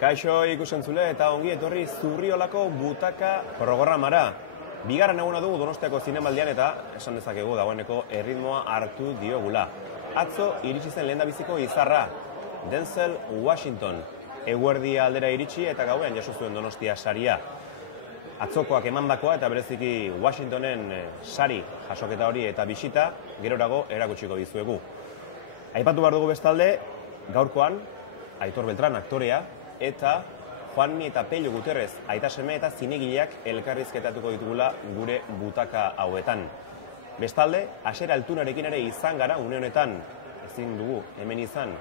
Kaixo ikusentzule eta ongi etorri Zurriolako butaka programara. Bigarren eguna dugu Donostiako zinemaldian eta esan dezakegu dagoeneko erritmoa hartu diogula. Atzo iritsi zen lehendabiziko izarra, Denzel Washington. Eguerdi aldera iritsi eta gauean jaso zuen Donostia saria. Atzokoak emandakoa eta bereziki Washingtonen sari jasoketa hori eta bisita gerorago erakutsiko dizuegu. Aipatu behar dugu bestalde, gaurkoan Aitor Beltran aktorea eta Juanmi eta Pello Guterrez aita seme eta zinegileak elkarrizketatuko ditugula gure butaka hauetan. Bestalde, Asier Altunarekin ere izan gara une honetan, ezin dugu hemen izan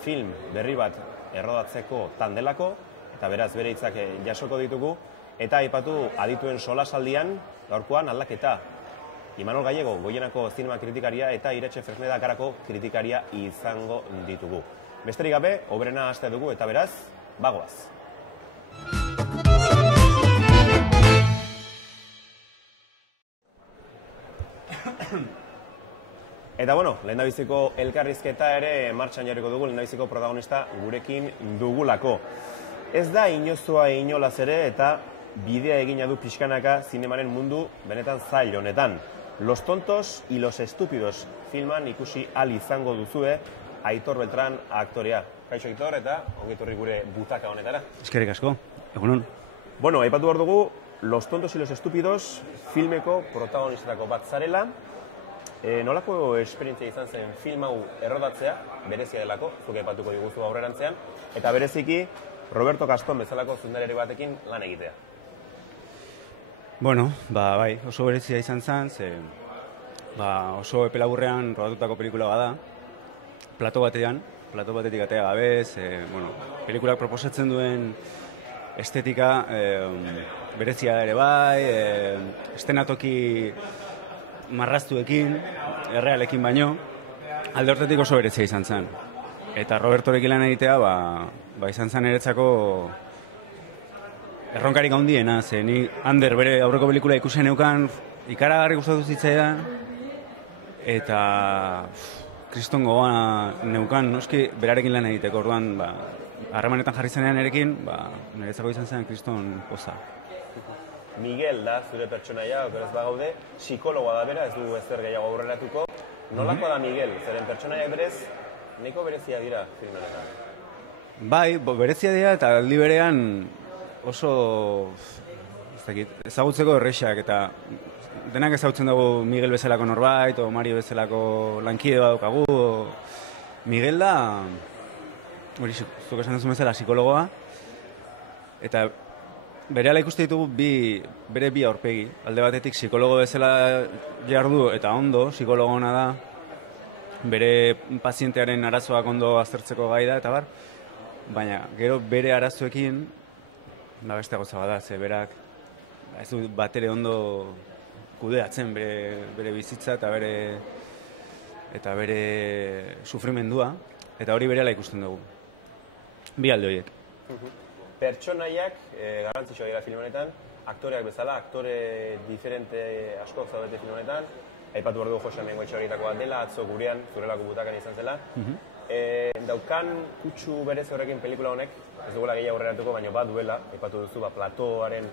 film berri bat errodatzeko tandelako, eta beraz bere hitzak jasoko ditugu, eta aipatu adituen solasaldian, gaurkoan aldaketa. Imanol Gallego, Goienako zinema kritikaria eta Iratxe Fresneda Garako kritikaria izango ditugu. Besterik gabe, obrena hastea dugu eta beraz, bagoaz. Eta bueno, lehendabiziko elkarrizketa ere martxan jarriko dugu, lehendabiziko protagonista gurekin dugulako. Ez da inozoa inolaz ere eta bidea egina du pixkanaka zinemaren mundu benetan zail honetan. Los tontos y los estúpidos filman ikusi ahal izango duzue Aitor Beltran aktorea. Kaixo Aitor eta ongitorri gure butaka honetara. Eskerrik asko, egunon. Bueno, aipatu behar dugu, Los tontos y los estúpidos filmeko protagonistako bat zarela. Nolako esperientzia izan zen film hau errodatzea, berezia delako, zuke aipatuko diguzu aurrerantzean, eta bereziki Roberto Gaston bezalako zundariari batekin lan egitea. Bueno, bai, oso berezia izan zen, oso epe laburrean rodatutako pelikula bada, plato batetik atea gabe, pelikulak proposatzen duen estetika berezia ere bai, estenatoki marraztuekin, errealekin baino, alde hortetik oso berezia izan zen. Eta Robertorekin lan egitea, izan zen eretzako erronkarik handiena, ni Ander bere aurreko pelikula ikusen neukan, ikaragarri gustatu zitzaidan, eta kriston gogoa neukan, noski berarekin lan egiteko, orduan, harremanetan jarri zenean erekin, niretzako izan zen kriston poza. Miguel da, zure pertsonaia, okeraz bagaude, psikologoa da bera, ez du ezer gehiago aurreratuko. Nolako da Miguel, zeren pertsonaiak berez, neko berezia dira filmenetan? Bai, berezia dira eta aldi berean oso ezagutzeko errexak eta denak ezagutzen dugu Miguel bezalako norbait, o Mario bezalako lankide badukagu. Miguel da, hori zuk esan duzu bezala psikologoa, eta berehala ikuste ditugu bere bi aurpegi. Alde batetik psikologo bezala jardu eta ondo, psikologo ona da, bere pazientearen arazoak ondo aztertzeko gai da, eta baina gero bere arazoekin beste gauza bada, ze berak ez du bat ere ondo kudeatzen bere bizitza eta bere sufrimendua, eta hori berehala ikusten dugu. Bi alde horiek. Pertsonaiak garrantzitsua dira film honetan, aktoreak bezala, aktore diferente asko zaudete film honetan, aipatu behar dugu Jose Amengoetxe horietako bat dela, atzo gurean, zurelako butakan izan zela. Daukan kutsu berez horrekin pelikula honek, ez dugula gehiago aurreratuko, baina bat duela, aipatu duzu platoaren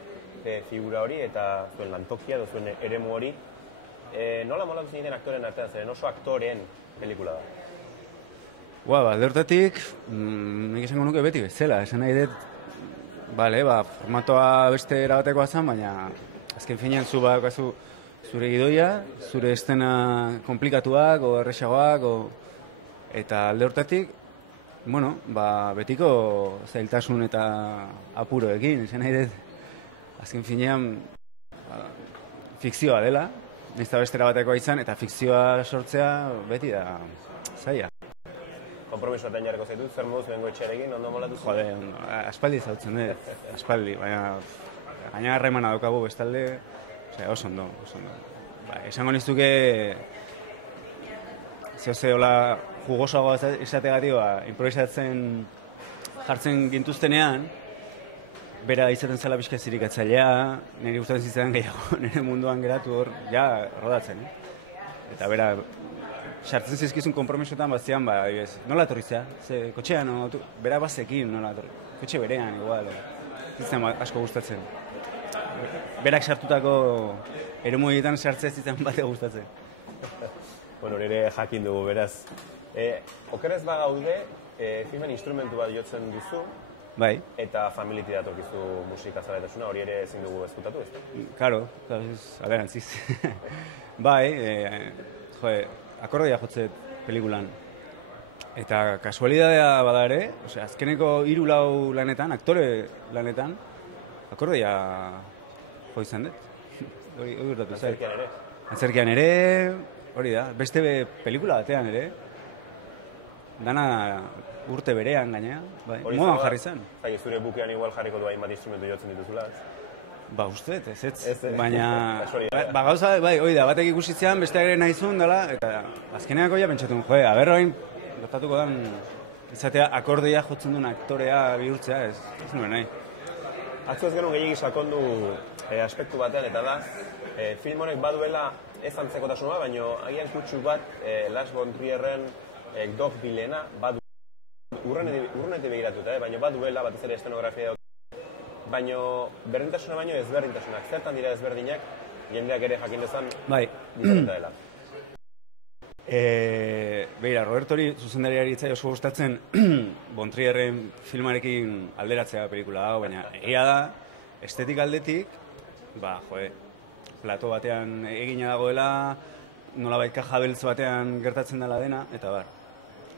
figura hori eta zuen lantokia edo zuen eremu hori. Nola molatu zineten aktoren artean, zeren oso aktoreen pelikula da? Alde hortatik, nik esango nuke beti bezala, esan nahi dut, formatoa beste erabatekoa zen, baina azken finean zu badaukazun zure gidoia, zure estena komplikatuak, errexagoak, eta alde hortatik, betiko zailtasun eta apuroekin, esan nahi dut, azken finean fikzioa dela, ez da beste erabatekoa izan, eta fikzioa sortzea beti da zaila. Kompromiso batean jarriko zaitu, zer moduz Bengoetxearekin, ondo molatu zu? Aspaldi zautzen dut, aspaldi, baina gaina harremana daukagu bestalde, oso ondo. Esango niztuke, hola jugosoagoa izategatik, improvisatzen jartzen gintuztenean, bera izaten zela pixka zirikatzailea, niri gustatzen zitzaidan gehiago, nire munduan geratu hor, rodatzen. Eta bera sartzen zizkizun konpromisoetan batzean, ba, adibidez, nola etorri zea? Ze, kotxean, bera bazekin, nola etorri? Kotxe berean, igual. Zitzen asko gustatzen. Berak sartutako eremuetan sartzea zitzen bate gustatzen. Bueno, nire jakin dugu, beraz. Okerez bagaude, filmen instrumentu bat jotzen duzu, Bai. eta familiti datorkizu musika zaletasuna, hori ere ezin dugu ezkutatu, ez? Karo, alerantziz. Bai, akordeia jotzet pelikulan. Eta kasualidadea bada ere, azkeneko 3-4 lanetan, aktore lanetan, akordeia jo izan dut. Hori urtatu zait. Antzerkian ere. Antzerkian ere, hori da, beste pelikula batean ere, dana urte berean gainea, bai, modan jarri zen. Zure bukean igual jarriko du hainbat instrumentu jotzen dituzula, ez? Ba, uste, ez. Baina, ba, gauza, bai, hori da, batek ikusitzean, besteak ere nahi zuen dela, eta azkeneako ja pentsatun, aberroin, gertatuko dan, izatea akordeia jotzen duen aktorea bihurtzea, ez nuen nahi. Atzo ez genuen gehiagik sakondu aspektu batean, eta da, film honek baduela ez antzekotasuna, baina agian kutsu bat Lars von Trierren Dogvillena badu urrunete begiratuta, baina baduela, batez ere estenografia baina berdintasuna baino ezberdintasunak. Zertan dira ezberdinak, jendeak ere jakin dezan diferenta dela. Beira, Robertori zuzendariari itzai oso gustatzen von Trierren filmarekin alderatzea pelikula dago, baina egia da, estetik aldetik, plato batean egina dagoela, nolabait kaja beltz batean gertatzen dela dena, eta bar.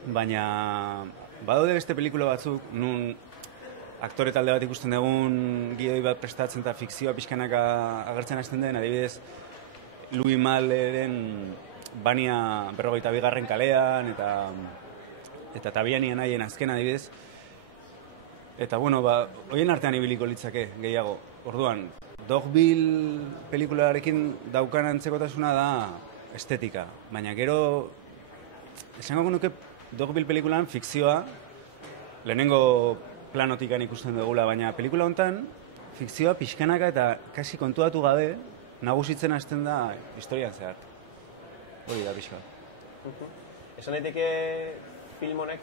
Baina badaude beste pelikula batzuk, nun aktore talde bat ikusten dugun gidoi bat prestatzen eta fikzioa pixkanaka agertzen hasten den, adibidez, Louis Maleren Bania 42. kalean, eta Tabianian haien azken adibidez. Eta, bueno, horien artean ibiliko litzake gehiago. Orduan, Dogville pelikularekin daukan antzekotasuna da estetika, baina gero, esango nuke Dogville pelikulan fikzioa, lehenengo planotikan ikusten dugula, baina pelikula honetan, fikzioa pixkanaka eta kasi kontuatu gabe, nagusitzen hasten da historian zehar. Hori da pixka. Esan daiteke film honek,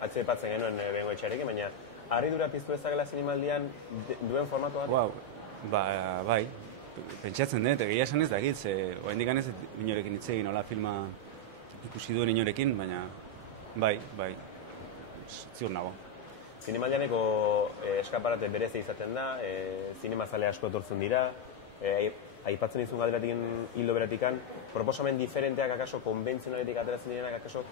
atzepatzen genuen Bengoetxearekin, baina harridura piztu ezagela zinemaldian duen formatu bat? Wow. Bai, pentsatzen dut, egia esan ez dakit, oraindik ez inorekin hitz egin, hola filma ikusi duen inorekin, baina bai, ziur nago. Zinemaldianeko eskaparate berezi izaten da, zinemazale asko etortzen dira, aipatzen dizun galderatik hildo beratikan, proposamen diferenteak akaso konbentzionaletik ateratzen direnak akaso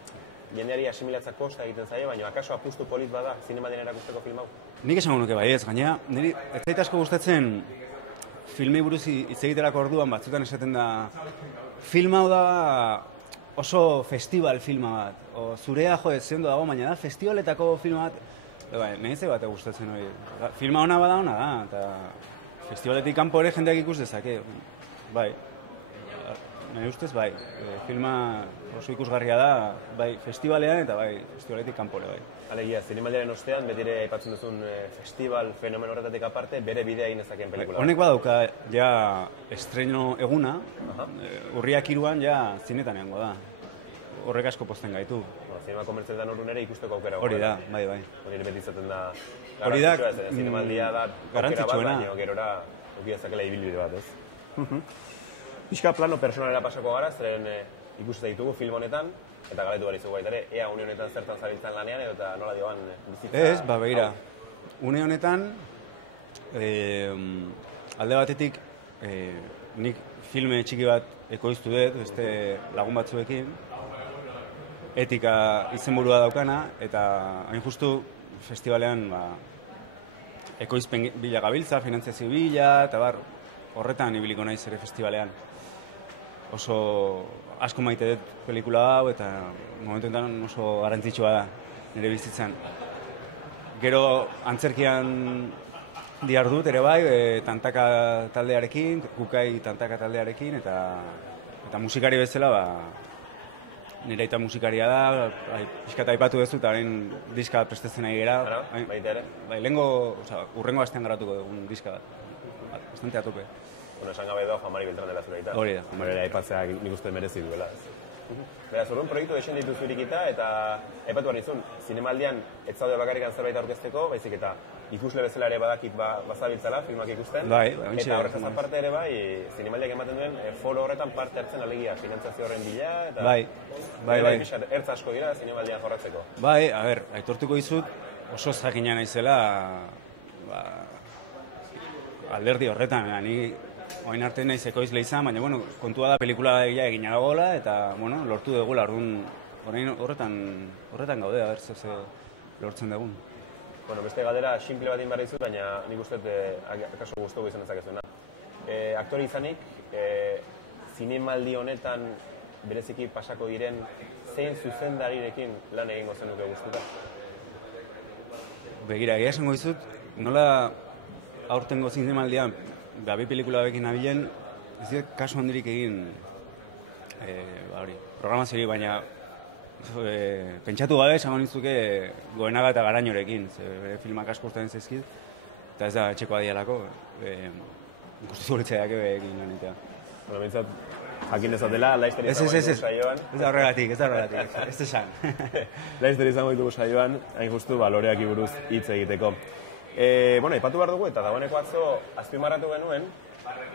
jendeari asimilatza kosta egiten zaie, baina akaso apustu polit bada zinemaldian erakusteko film hau? Nik esango nuke bai ez, gaina, niri ez zait asko gustatzen filmei buruz hitz egiterako orduan batzutan esaten da film hau da oso festival filma bat, o zurea jo ez zendo dago, baina da festivaletako filma bat, nahi ze bat gustatzen hori. Filma ona bada ona da, eta festivaletik kanpo ere jendeak ikus dezake, bai. Nahi ustez, bai, filma oso ikusgarria da, bai, festivalean eta bai, festivaletik kanpore, bai. Alegia, zinemaldiaren ostean, betire aipatzen duzun festival fenomen horretatik aparte, bere bidea egin ezakeen pelikula. Honek badauka, ja, estreno eguna, urriak 3 ja zinetan egongo da. Horrek asko pozten gaitu. Zinema komertzietan orduan ere ikusteko aukera. Hori da, bai. Hori beti izaten da, hori da, zinemaldia da aukera bat, baina gerora ukidazakela ibilbide bat, ez? Pixka plano personalera pasako gara, zeren ikusten ditugu film honetan, eta galetu behar izugu baita ere, ea une honetan zertan zabiltzan lanean, eta nola dioan bizitza... Ez, begira, une honetan, alde batetik, nik filme txiki bat ekoiztu dut, beste lagun batzuekin, etika izenburua daukana, eta hain justu festivalean ekoizpen bila gabiltza, finantziazio bila, eta horretan ibiliko naiz ere festivalean. Oso asko maite dut pelikula hau, eta momentuetan oso garrantzitsua da nire bizitzan. Gero antzerkian dihardut ere bai, tantaka taldearekin, kukai tantaka taldearekin, eta musikari bezala, nire aita musikaria da, pixka eta aipatu duzu, eta haren diska bat prestatzen nahi gera. Baita ere? Urrengo astean garatuko dugun diska bat, bastante atope. Bueno, esan gabe doa Juan Mari Beltrán dela zure gaita. Hori da, Juan Mari. Aipatzea nik uste merezi duela. Beraz, orduan proiektu desen dituzu irikita, eta aipatu behar nizun, zinemaldian ez zaude bakarrikan zerbait aurkezteko, baizik eta ikusle bezala ere badakit bazabiltzala, filmak ikusten. Eta horretaz aparte ere bai, zinemaldiak ematen duen foro horretan parte hartzen alegia, finantzazio horren bila, eta... Bai. Ertz asko dira zinemaldian jorratzeko. Bai, a ber, aitortuko dizut, oso zakina naizela, alderdi horretan, ni orain arte naiz ekoizle izan, baina bueno, kontua da pelikula egina dagoela eta bueno, lortu dugula. Orain horretan gaude, a ber ze lortzen dugun. Bueno, beste galdera simple bat inbarra dizut, baina nik uste akaso gustuko izan dezakezuna. Aktore izanik, zinemaldi honetan bereziki pasako diren zein zuzendarirekin lan egingo zenuke gustuta? Begira, egia esango dizut, nola aurtengo zinemaldian bi pelikula bekin nabilen, ez dira kasu handirik egin programazioari, baina pentsatu gabe esango nizuke Goenaga eta Garañorekin, bere filmak asko urtean zaizkit, eta ez da etxekoa dialako, ikustu zuritzeak egin lan egitea. Bueno, bintzat, jakin dezatela, laizter izango ditugu saioan. Ez da horregatik, ez esan. Laizter izango ditugu saioan, hain justu, loreak buruz hitz egiteko. Aipatu behar dugu eta dagoeneko atzo azpimarratu genuen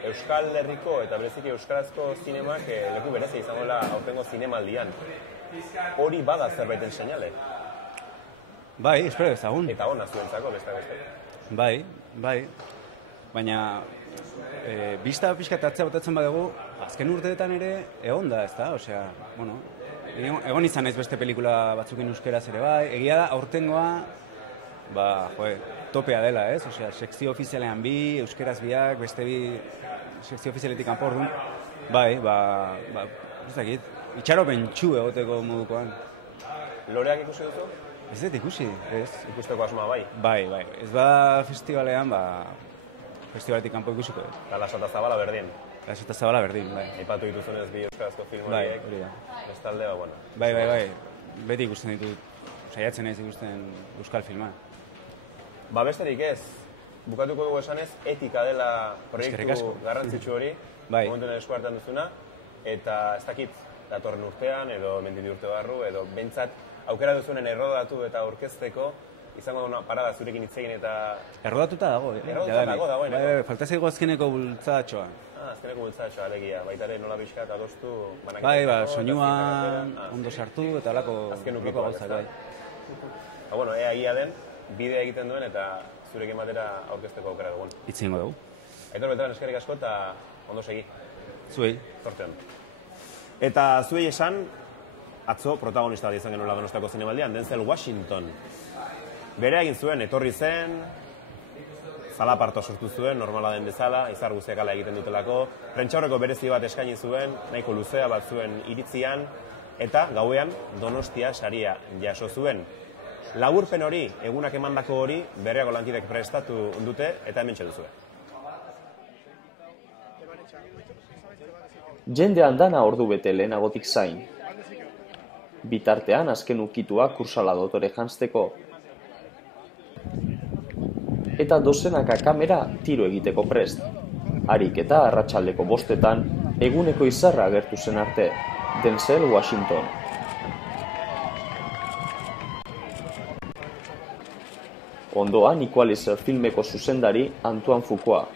Euskal Herriko eta bereziki euskarazko zinemak leku berezia izango dela aurtengo zinemaldian. Hori bada zerbaiten seinale? Bai, espero ezagun. Eta ona zuentzako, beste. Bai. Baina, bista pixkatatzea botatzen badugu, azken urteetan ere egon da, ez da? Osea, bueno, egon izan naiz beste pelikula batzukin euskeraz ere bai, egia da aurtengoa, topea dela, ez? Osea, sekzio ofizialean bi, euskeraz biak, beste bi sekzio ofizialetik kanpo orduan. Bai, ez dakit, itxaropen txu egoteko modukoan. Loreak ikusi duzu? Ez dut ikusi, ez. Ikusteko asmoa bai? Bai. Ez festivalean, festivaletik kanpo ikusiko. Eta Lasota Zabala berdin? Lasota Zabala berdin, bai. Aipatu dituzunez bi euskarazko film horiek. Bai, hori da. Bestaldea, bueno. Bai. Beti ikusten ditut, saiatzen naiz ikusten euskal filma. Besterik ez, bukatuko dugu esanez, etika dela proiektu garrantzitsu hori, momentuan eskuartan duzuna, eta ez dakit, datorren urtean, edo menditi urte barru, edo bentsat aukera duzunen errodatu eta aurkezteko, izango da parada zurekin hitz egin eta... Errodatuta dago, Errodatuta dagoeneko. Bai, falta zaigu azkeneko bultzatxoa. Azkeneko bultzatxoa, alegia, baita ere nola pixka eta adostu... Bai, soinuan ondo sartu eta alako gauzak, bai. Bueno, egia den, bidea egiten duen eta zurekin batera aurkezteko aukera dugun. Itzingo dugu. Aitor Beltran, eskerrik asko eta ondo segi. Zuei. Zortean. Eta zuei esan, atzo protagonista bat izan genuela Donostiako zinemaldian, Denzel Washington. Bere egin zuen, etorri zen, zalaparto sortu zuen, normala den bezala, izar guziak ala egiten dutelako, prentxaurreko berezi bat eskaini zuen, nahiko luzea bat zuen iritzian, eta gauean Donostia saria jaso zuen. Laburpen hori, egunak emandako hori, berriako lankidek prestatu dute, eta hemen txeduzue. Jendean dana ordu bete lehenagotik zain. Bitartean azken ukitua kursala dotore janzteko. Eta dozenaka kamera tiro egiteko prest. Harik eta arratsaldeko 5:00 eguneko izarra agertu zen arte. Denzel Washington. Ondoan Equalizer filmeko zuzendari Antoine Fuqua.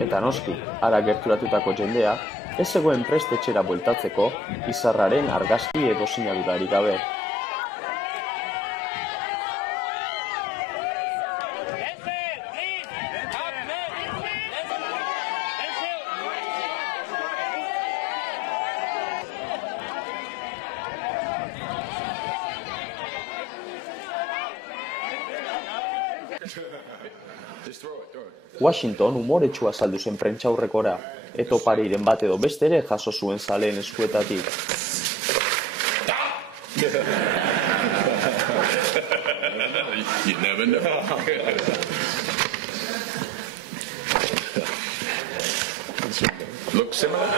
Eta noski, hara gerturatutako jendea, ez zegoen prest etxera bueltatzeko, izarraren argazki edo sinadurarik gabe. Washington umoretsua saldu zen prentsaurrekora, eta opariren bat edo beste ere jaso zuen zaleen eskuetatik. similar?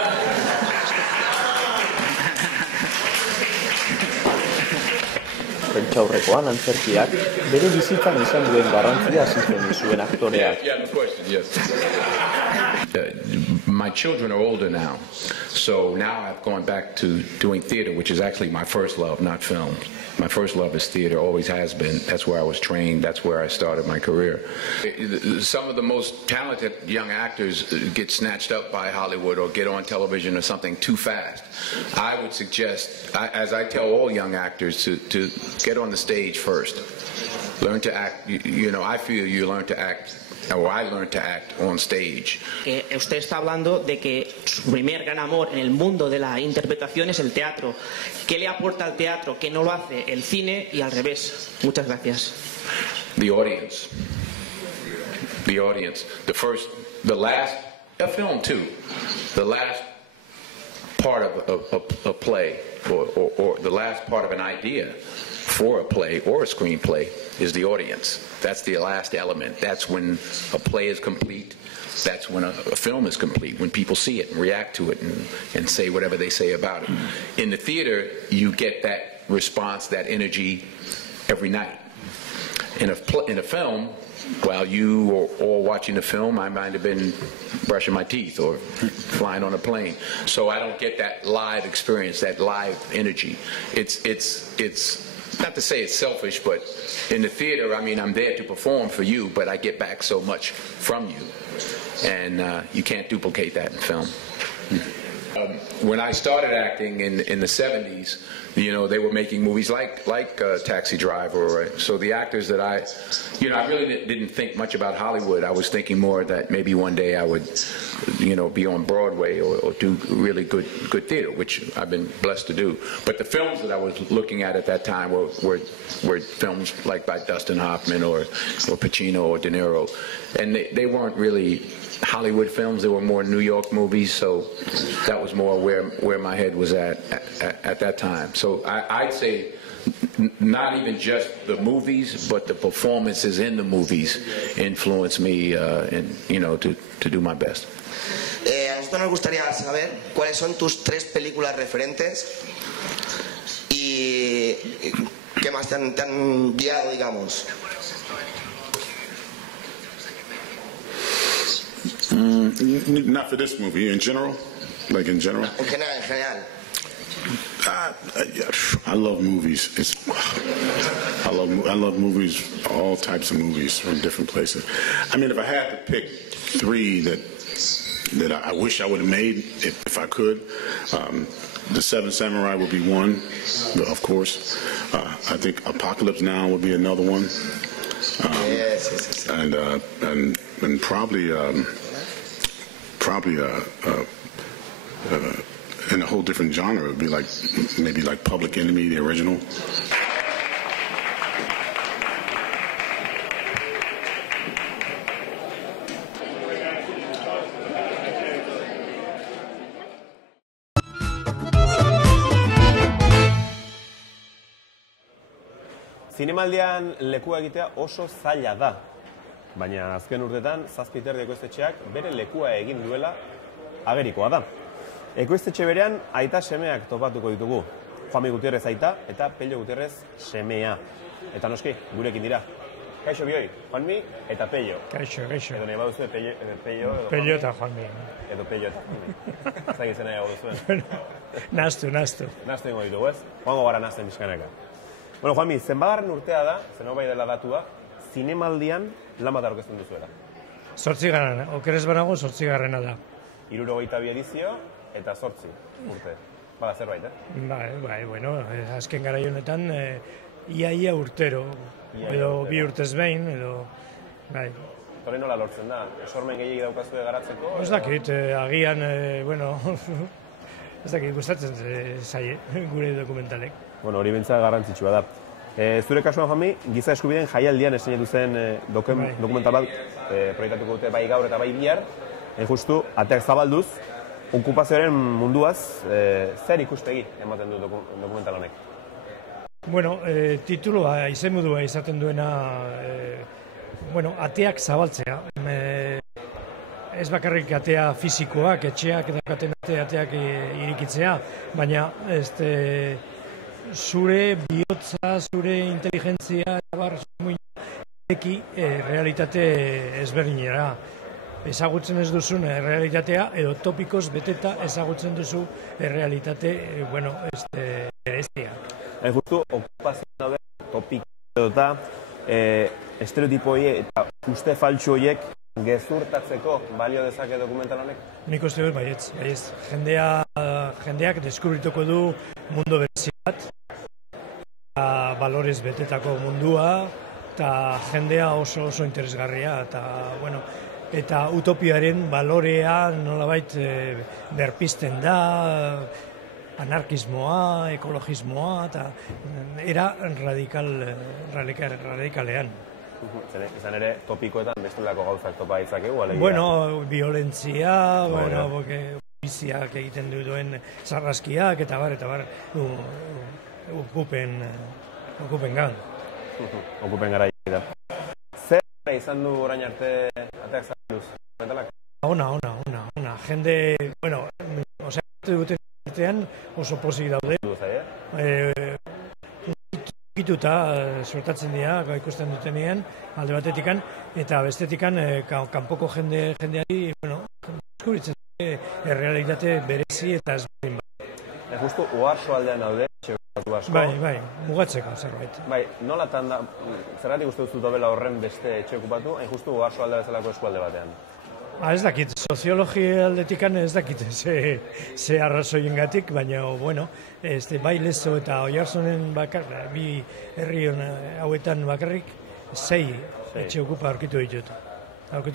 Prentsaurrekoan antzerkiak bere bizitzan izan duen garrantzia zitzen dizuen aktoreak. My children are older now, so now I've gone back to doing theater, which is actually my first love, not film. My first love is theater, always has been. That's where I was trained. That's where I started my career. Some of the most talented young actors get snatched up by Hollywood or get on television or something too fast. I would suggest, as I tell all young actors, to get on the stage first. Learn to act. I feel you learn to act. Or I learned to act on stage. Usted está hablando de que su primer gran amor en el mundo de la interpretación es el teatro. ¿Qué le aporta al teatro que no lo hace el cine y al revés? Muchas gracias. The audience. The audience. A film too. The last part of a play or the last part of an idea for a play or a screenplay is the audience. That's the last element. That's when a play is complete. That's when a film is complete, when people see it and react to it and say whatever they say about it. In the theater, you get that response, that energy every night. In a film, while you are all watching the film, I might have been brushing my teeth or flying on a plane. So I don't get that live experience, that live energy. It's not to say it's selfish, but in the theater, I mean, I'm there to perform for you, but I get back so much from you. And you can't duplicate that in film. When I started acting in the 70s, they were making movies like Taxi Driver. So the actors that I really didn't think much about Hollywood. I was thinking more that maybe one day I would, be on Broadway or do really good theater, which I've been blessed to do. But the films that I was looking at that time were films like by Dustin Hoffman or Pacino or De Niro, and they weren't really Hollywood films. They were more New York movies, so that was more where my head was at that time. So I'd say not even just the movies, but the performances in the movies influenced me, to do my best. A nosotros nos gustaría saber cuáles son tus 3 películas referentes y qué más te han guiado, digamos. Not for this movie, in general? Like in general? En general. I love movies. I love movies, all types of movies from different places. I mean, if I had to pick 3 that I wish I would have made, if I could, The Seven Samurai would be one, of course. I think Apocalypse Now would be another one. Yes. And probably in a whole different genre. It would be maybe like Public Enemy, the original. Zinemaldian lekua egitea oso zaila da, baina azken urtetan Zazpiter ekoiztetxeak bere lekua egin duela agerikoa da. Ekoiztetxe berean aita semeak topatuko ditugu. Juanmi Gutierrez aita eta Pello Gutierrez semea. Eta noski, gurekin dira. Kaixo bioi, Juanmi eta Pello. Kaixo. Edo nahi baduzue Pello Pello eta Juanmi. Edo Pello eta Juanmi. Zagitzen nahi baduzuen. Nastu. Nastu ingo ditugu, ez? Joango gara nazten bizkaneka. Bueno, Juanmi, zenbagarren urtea da, zenbait dela datua, zinemaldian lan bat aurkezten duzuela. 8. Okerez banago 8. da. 62 edizio eta 8 urte. Bada zerbait, Bai, bueno, azken garai honetan ia urtero, edo 2 urtez behin, edo bai. Hori nola lortzen da? Sormen gehiegi daukazue garatzeko? Ez dakit, agian, bueno, ez dakit, gustatzen zaie gure dokumentalek. Bueno, hori bentsa garrantzitsua da. Zure kasuan, Juanmi, giza eskubideen jaialdian esainatu zen dokumental bat proiektatuko dute bai gaur eta bai bihar. Justu, ateak zabalduz, okupazioaren munduaz, zer ikuspegi ematen du dokumental honek? Bueno, tituloa izenbudua izaten duena, ateak zabaltzea. ez bakarrik atea fisikoak, etxeak daukaten ateak irikitzea, baina zure bihotza, zure inteligentzia, eki realitate ezberdinera. Ezagutzen ez duzun realitatea, edo topikoz beteta ezagutzen duzu realitate, bereziak. Justu, okupazioa daude topik edota estereotipo horiek eta uste faltsu horiek gezurtatzeko balio dezake dokumental honek? Nik uste dut, baietz. Jendeak deskubrituko du mundu berezi bat, balorez betetako mundua, eta jendea oso interesgarria, eta utopiaren balorea nolabait berpizten da, anarkismoa, ekologismoa, eta era radikalean. Izan ere, topikoetan bestelako gauzak topa ditzakegu, alegia? Bueno, violentzia, biziak egiten duen sarraskiak, eta bar, okupen gan. Okupen gara da. Zer izan du orain arte ateak zailuz? Ona. Jende, duten artean oso pozik daude. Ukituta sortatzen dira, ikusten dutenean, alde batetikan, eta bestetikan kanpoko jendeari, deskubritzen errealitate berezi eta ezberdin bat. Justu, oarso aldean daude, txekatu asko. Bai, mugatzeko zerbait. Bai, nolatan da, zergatik uste duzu dobela horren beste txekupatu, hain justu oarso alde bezalako eskualde batean? Ez dakit, soziologia aldetikan ez dakit ze arrazoiengatik, baina, bai Lezo eta Oiartzunen bi herri hauetan bakarrik, 6 etxe okupa aurkitu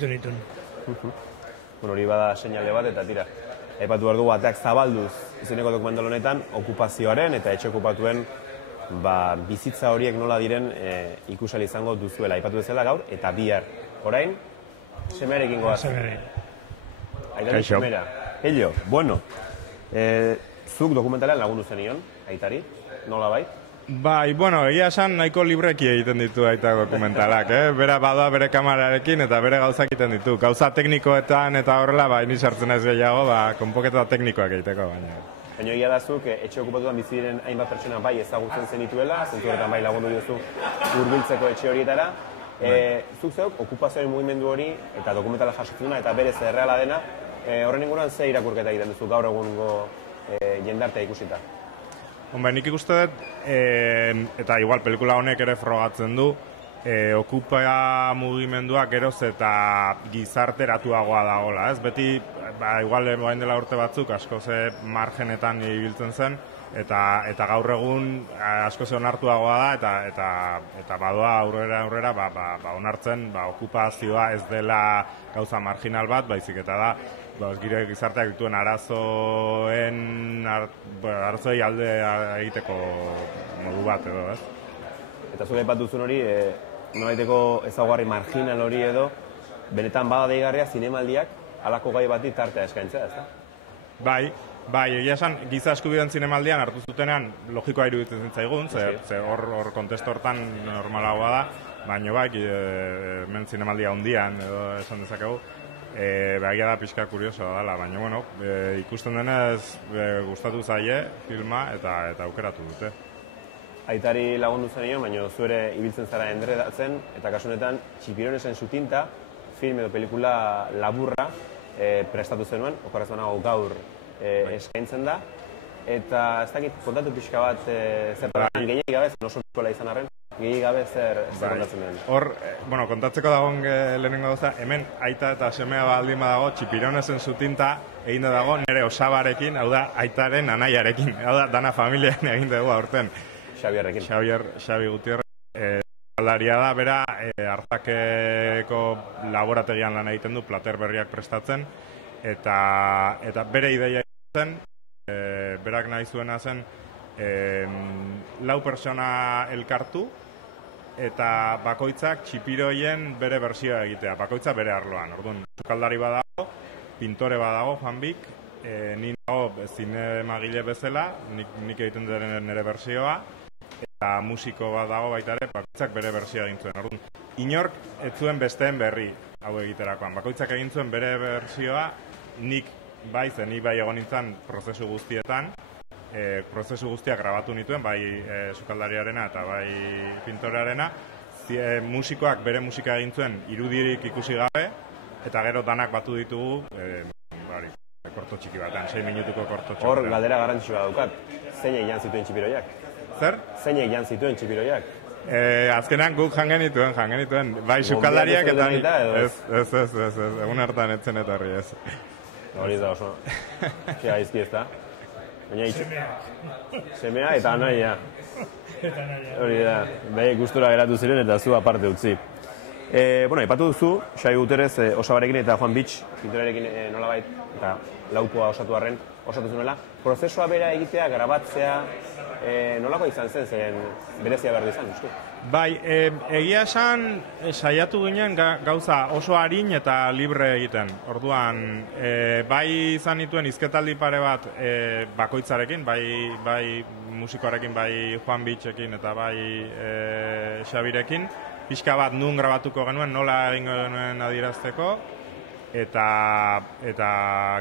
nituen. Hori bada seinale bat, eta tira, aipatu behar dugu ateak zabalduz izeneko dokumental honetan, okupazioaren eta etxe okupatuen bizitza horiek nola diren ikusali izango duzuela. Aipatu bezala gaur, eta bihar. Orain, semearekin goaz. Aitari semera. Helio, bueno, zuk dokumentalean lagundu zenion, aitari, nola bai? Bai, egia esan nahiko libreki egiten ditu aita dokumentalak, Bera badoa bere kamerarekin eta bere gauzak egiten ditu. Gauza teknikoetan eta horrela, ni sartzen ez gehiago, konpoketa teknikoak egiteko, baina. Baina egia da zuk, etxe okupatuan bizi diren hainbat pertsona bai ezagutzen zenituela, zentzu horretan bai lagundu diozu hurbiltzeko etxe horietara. Zuk zeuk, okupazioaren mugimendu hori eta dokumentala jasotzuna eta berez erreala dena, horren inguruan ze irakurketa egiten duzu gaur egungo jendartea ikusita? Nik ikuste dut, eta igual pelikula honek ere frogatzen du, okupa mugimendua geroz eta gizarteratuagoa dagoela, ez? Beti, igual bain dela urte batzuk, asko ze margenetan ibiltzen zen, eta gaur egun asko ze onartuagoa da, eta badoa aurrera onartzen, okupazioa ez dela gauza marginal bat, baizik eta da, gire gizarteak dituen arazoei alde egiteko modu bat edo, ez? Eta zure aipatu duzun hori, nolaiteko ezaugarri marginal hori edo, benetan bada deigarria zinemaldiak halako gai bati tartea eskaintzea, ezta? Bai, egia esan, giza eskubideen zinemaldian hartu zutenean logikoa iruditzen zitzaigun, ze hor kontestu hortan normalagoa da, baina hemen zinemaldia hundian edo esan dezakegu, egia da pixka kuriosoa dela, baina ikusten denez gustatu zaie filma eta aukeratu dute. Aitari lagundu zenion, baina zuere ibiltzen zara endredatzen, eta kasu honetan Txipironesen Sutinta, film edo pelikula laburra prestatu zenuen, okorrez banago gaur eskaintzen da, eta ez dakit kontatu pixka bat zertan gehiagik gabe, oso pikola izan arren, gehiagik gabe zer kontatzen den. Hor, kontatzeko dagoen lehenengo gauza, hemen aita eta semea baldin badago, Txipironesen Sutinta egin dago nire osabarekin, hau da aitaren anaiarekin, hau da dana familian egin dugu aurten. Xabi Gutierrez. Aldaria da, bera, Artakeko laborategian lan egiten du, plater berriak prestatzen, eta bere ideia zen, berak nahi zuena zen, 4 pertsona elkartu, eta bakoitzak txipiroien bere bersioa egitea, bakoitza bere arloan. Orduan, sukaldari badago, pintore badago, Juanbik, ni nago zinemagile bezala, nik egiten duen nire bersioa, eta musiko bat dago baita ere, bakoitzak bere bersioa egin zuen. Orduan, inork ez zuen besteen berri. hau egiterakoan. Bakoitzak egin zuen bere bersioa, nik bai egon nintzen prozesu guztietan, prozesu guztiak grabatu nituen, bai sukaldariarena eta bai pintorearena, musikoak bere musika egin zuen irudirik ikusi gabe, eta gero danak batu ditugu, korto txiki batean, 6 minutuko korto txiki batean. Hor, galdera garrantzitsua daukat, zeinek jan zituen txipiroiak? Zer? Zeinek jan zituen txipiroiak? Azkenan guk jangen dituen, bai sukaldariak eta ez, egun hartan etzen etorri ez. Hori da oso, gaizki ez da? Semea eta anaia. Hori da, behi gustura geratu ziren eta zu aparte utzi. Ipatu duzu, Xabi Guterres Osabarekin eta Juan Bitx, pintorearekin nolabait, eta laukoa osatu arren, osatu zuela. Prozesua bera egitea, grabatzea, nolako izan zen berezia behar izan, uste? Bai, egia esan saiatu ginen gauza oso arin eta libre egiten. Orduan, bai izan nituen hizketaldi pare bat bakoitzarekin, bai musikoarekin, bai Juan Bitxekin eta bai Xabirekin, pixka bat nun grabatuko genuen, nola egingo genuen adierazteko, eta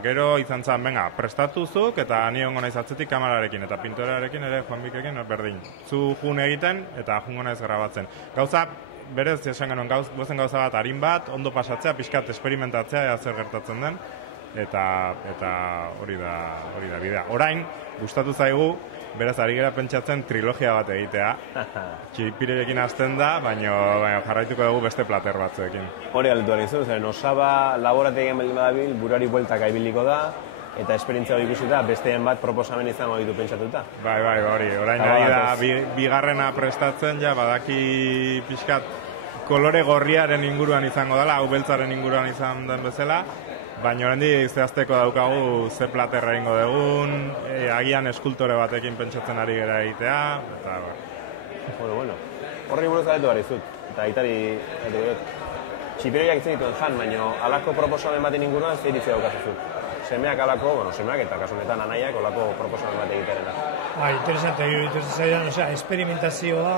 gero izan zen, venga, prestatuzuk, eta ni hongo naiz atzetik kamerarekin, eta pintorearekin ere Juan Bikekin berdin. Zu jun egiten, eta jungo naiz grabatzen. Gauza, berez, esan genuen, gozen gauza bat, harin bat, ondo pasatzea, pixkat esperimentatzea, ea zer gertatzen den, eta hori da bidea. Orain, gustatu zaigu, beraz, ari gara pentsatzen trilogia bat egitea. Txipirekin hasten da, baina jarraituko dugu beste plater batzuekin. Hori galdetu ari zu, zeren Osaba laborategian baldin badabil, burari bueltaka ibiliko da, eta esperientzia hori ikusita, besteen bat proposamen izango ditu pentsatuta. Bai, hori. Orain ari da, bigarrena prestatzen, ja, badaki pixkat kolore gorriaren inguruan izango dela, hau beltzaren inguruan izan den bezala, baina oraindik zehazteko daukagu ze platerra egingo dugun, agian eskultore batekin pentsatzen ari gara egitea, eta Bueno. Horri buruz galetu behar izut, eta aitari txipiroiak itzen dituen jan, baina alako proposamen baten inguruan zer iritzi daukazuzut. Semeak eta kasunetan anaiak alako proposamen bat egitearena. Interesante zaidan, esperimentazioa,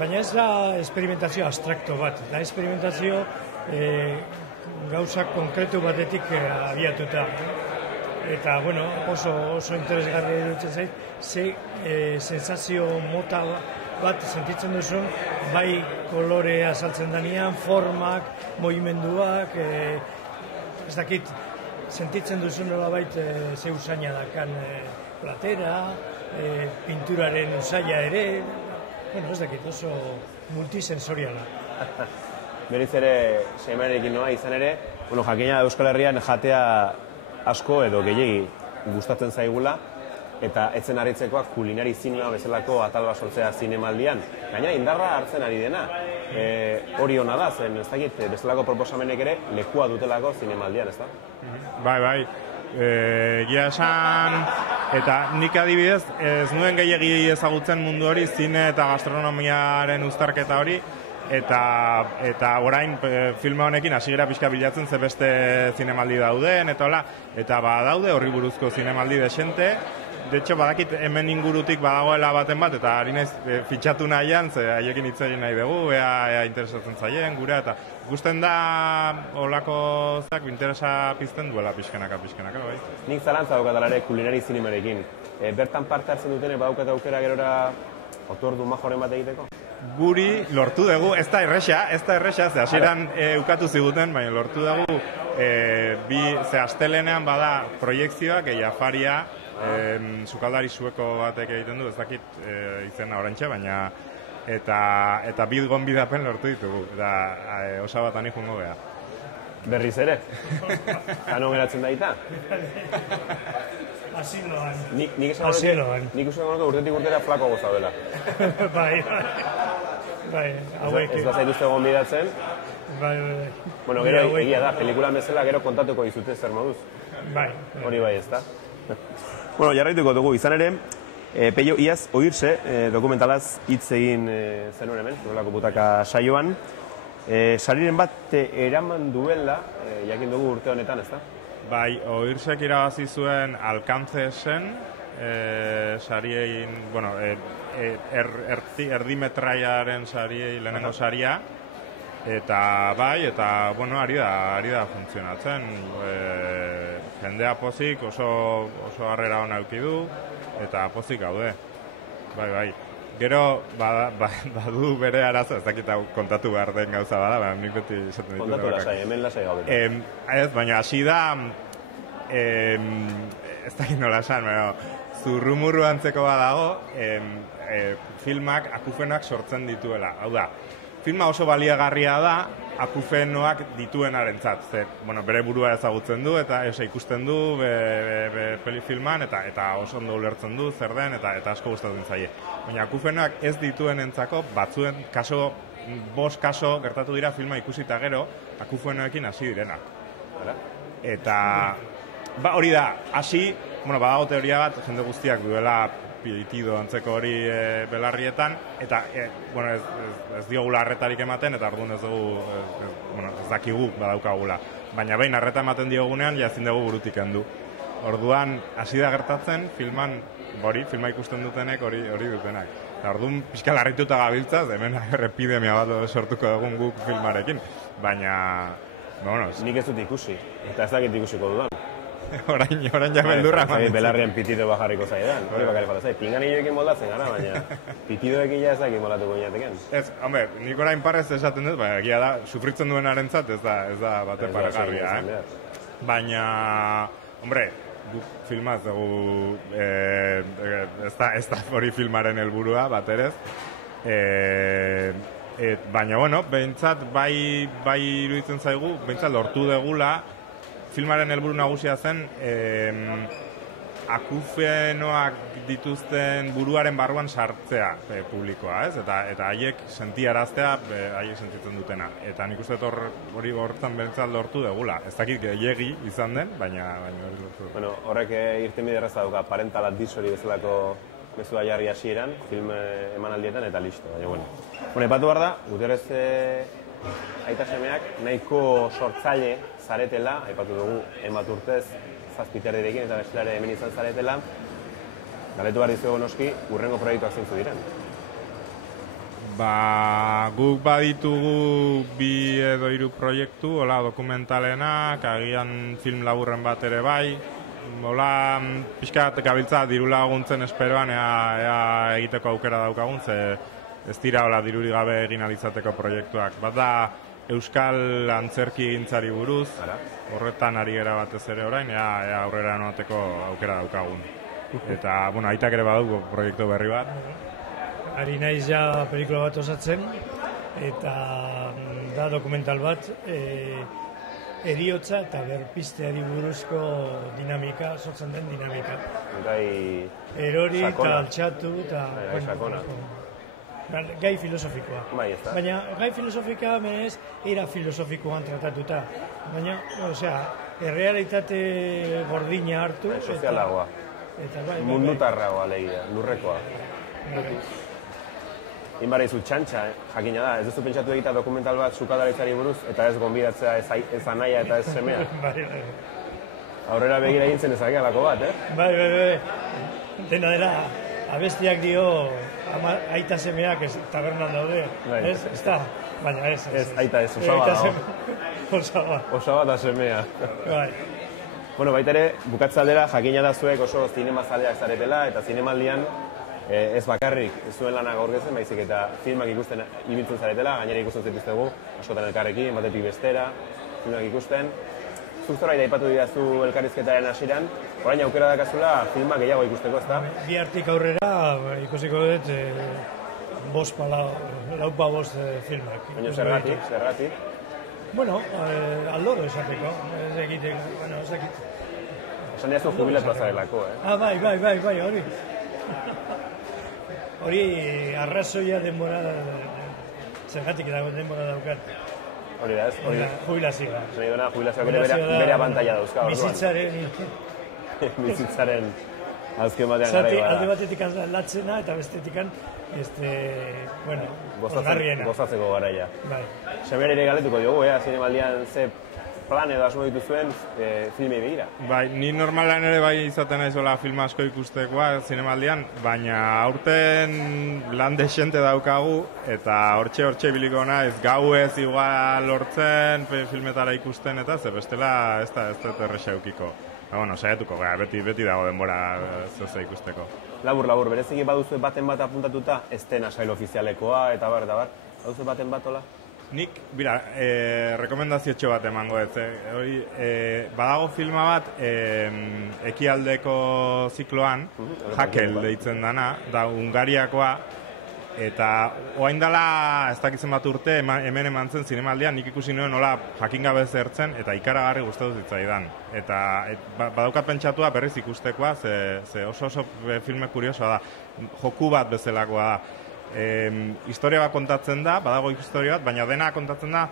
baina ez da esperimentazio abstrakto bat, da esperimentazio gauza konkretu batetik abiatuta. Eta, oso interesgarri dutzen zait, sensazio mota bat sentitzen duzun, bai kolorea saltzen danean, formak, mogimenduak, ez dakit, sentitzen duzun nolabait ze usaina dakan platera, pinturaren usaila ere, ez dakit, oso multisensoriala. Beriz ere, seimarekin noa izan ere, jakina Euskal Herrian jatea asko edo gehiegi gustatzen zaigula, eta etzen harritzekoak kulinari zinema bezalako atal bat sortzea zinemaldian. Gaina indarra hartzen ari dena. Hori hona da, zen ez dakit, bezalako proposamenek ere lekua dutelako zinemaldian, ez da? Bai. Egia esan, eta nik adibidez, ez nuen gehiegi ezagutzen mundu hori, zine eta gastronomiaren uztarketa hori, eta orain filma honekin hasi gara pixka bilatzen ze beste zinemaldi dauden, eta badaude horri buruzko zinemaldi desente. De hecho, badakit hemen ingurutik badagoela baten bat, eta ari naiz fitxatu nahian, ze haiekin hitz egin nahi dugu, ea interesatzen zaien, gure, eta ikusten da olako zak interesa pizten duela pixkanaka, bai? Nik zalantza daukatala ere kulinari zinemarekin. Bertan parte hartzen dutene badaukat aukera gerora otordu majoren bat egiteko? Guri lortu dugu, ez da erresa, ze hasieran ukatu ziguten, baina lortu dugu, ze astelenean bada proiekzioak, Jafaria, sukaldari sueko batek egiten du, ez dakit izena orantxe, baina eta bi gonbidapen lortu ditugu, eta Osabatan joango geha. Berriz ere? Hano geratzen daita? Asi noan. Nik uste gonoko urtetik urtera flako gozaudela. Bai, hauek. Ez bazaituzte gonbidatzen? Bai. Bueno, gero egia da, pelikulan bezala gero kontatuko dizute zer moduz. Bai. Hori bai, ez da? Bueno, jarraituko dugu, izan ere, Peio, iaz, oirse, dokumentalaz hitz egin zenuen hemen, Nolako Butaka saioan. Sariren bat eraman duela, jakin dugu urte honetan, ez da? Bai, oirsek irabazi zuen Alkancesen, sariein, erdimetraiaren sariei lehenengo saria, Eta bai, eta, bueno, ari da funtzionatzen. Jendea pozik, oso harrera hona eduki du, eta pozik gaude. Bai. Gero, badu bere arazo, ez dakit kontatu behar den gauza bada, baina nik beti esaten ditu. Kontatu lasai, hemen lasai gabe. Ez, baina hasi da, ez dakit nola esan, zurrumurru antzeko badago, filmak akufenoak sortzen dituela. Hau da, filma oso baliagarria da, akufenoak dituenarentzat. Bere burua ezagutzen du, eta ikusten du pelifilman, eta oso ondo ulertzen du, zer den, eta asko gustatzen zaie. Baina akufenoak ez dituenentzako, batzuen kaso, 5 kaso gertatu dira filma ikusita gero, akufenoekin hasi direna. Eta, hori da, hasi, badago teoria bat, jende guztiak duela pitido antzeko hori belarrietan, eta ez diogula arretarik ematen, eta orduan ez dakigu badaukagula. Baina behin arreta ematen diogunean, ezin dugu burutik kendu. Orduan, hasi da gertatzen, filma ikusten dutenek hori dutenak. Eta orduan, pixka larrituta gabiltzaz, hemen errepidemia bat sortuko dugun guk filmarekin. Baina, nik ez dut ikusi, eta ez dakit ikusiko dudan. Orain ja beldurra eman. Belarrian pitido bajarriko zaidan, hori bakarrik falta zait. Pinganilloekin moldatzen gara, baina pitidoekin ja ez dakit moldatuko inateken. Ez, nik orain parrez esaten dut, baina egia da, sufritzen duen arentzat ez da bate paregarria, Baina, guk filmaz dugu, ez da hori filmaren helburua, baterez. Baina, behintzat, bai iruditzen zaigu, behintzat lortu degula, filmaren helburu nagusia zen akufenoak dituzten buruaren barruan sartzea publikoa, ez? Eta haiek sentiaraztea, haiek sentitzen dutena. Eta nik uste hori horretan bentsat lortu degula. Ez dakit gehiegi izan den, baina hori lortu. Horrek irtenbide erraza dauka, parental advisory bezalako mezua jarri hasieran, film emanaldietan, eta listo. Baina, epatu behar da, Guterres aita semeak nahiko sortzaile zaretela, aipatu dugu, emat urtez, zazpiterdirekin eta bestelare hemen izan zaretela, galetu behar dizuegu noski, urrengo proiektuak zintzu diren. Guk baditugu 2 edo 3 proiektu, dokumentalenak, agian film laburren bat ere bai, pixkat gabiltza diru laguntzen esperoan ea egiteko aukera daukagun, ez dira dirurik gabe egin alizateko proiektuak. Bat da, Euskal antzerki gintzari buruz, horretan ari gara batez ere orain, ea aurrera noateko aukera daukagun. Eta, aitak ere badugu proiektu berri bat. Ari naiz ja pelikula bat osatzen, eta da dokumental bat, eriotza eta berpizteari buruzko dinamika, sortzen den dinamika. Erori eta altxatu eta... Gai filosofikoa. Baina, gai filosofikoa menez, era filosofikoan tratatuta. Baina, errealitate gordina hartu. Sozialagoa. Mundutarragoa legia, lurrekoa. Inbara izu txantxa, jakina da, ez duzu pentsatu egita dokumental bat sukadaritzari buruz, eta ez gonbidatzea ez anaia eta ez semea. Aurrera begira egin zen ezak alako bat, Bai. Dena dela, abestiak dio aita semeak tabernan daude, ez da? Baina ez. Ez, aita ez, osaba. Osaba eta semea. Baita ere, bukatzaldera jakina da zuek oso zinemazaleak zaretela, eta zinemaldian ez bakarrik zuen lanak aurkezen, baizik eta filmak ikusten ibiltzen zaretela, gainera ikusten zituztegu, askotan elkarrekin, batetik bestera, filmak ikusten. Zuk zorai daipatu didazu elkarrizketaren hasieran, orain aukera dakazula filmak gehiago ikusteko, ezta? Bi hartik aurrera ikusiko dut 5 filmak. Baina zergatik? Aldoro esateko, ez egiteko, ez egiteko. Esan diazu jubilatu azarelako, Bai, hori. Hori arrazoia denbora, zergatik denbora daukat. Hori da, ez? Jubilazioa. Jubilazioak bere abantaila dauzka, orduan. Bizitzaren azken batean gara iba. Alde batetik latzena eta bestetik ongarriena. Gozatzeko garaia. Semeari ere galetuko diogu, zinemaldian ze plan edo asmo dituzuen filmei begira? Bai, ni normalan ere bai izaten naizola film asko ikustekoa zinemaldian, baina aurten lan desente daukagu, eta hortxe biliko naiz, gau ez igual lortzen filmetara ikusten, eta ze bestela ez da erresa eukiko. Bueno, saiatuko, beti dago denbora zeuze ikusteko. Labur, bereziki baduzu baten bat apuntatuta, ez den asail ofizialekoa, eta bar, baduzu baten bat ola? Nik, rekomendaziotxo bat emango ez. Badago filma bat, ekialdeko zikloan, Hakel deitzen dana, da Hungariakoa, eta oain dela, ez dakitzen bat urte, hemen eman zen zinemaldian, nik ikusi nuen nola jakingabe zertzen, eta ikaragarri gustatu zitzaidan. Eta badaukat pentsatua berriz ikustekoa, ze oso filme kuriosoa da, joku bat bezalakoa da. Historia bat kontatzen da, badago historia bat, baina dena kontatzen da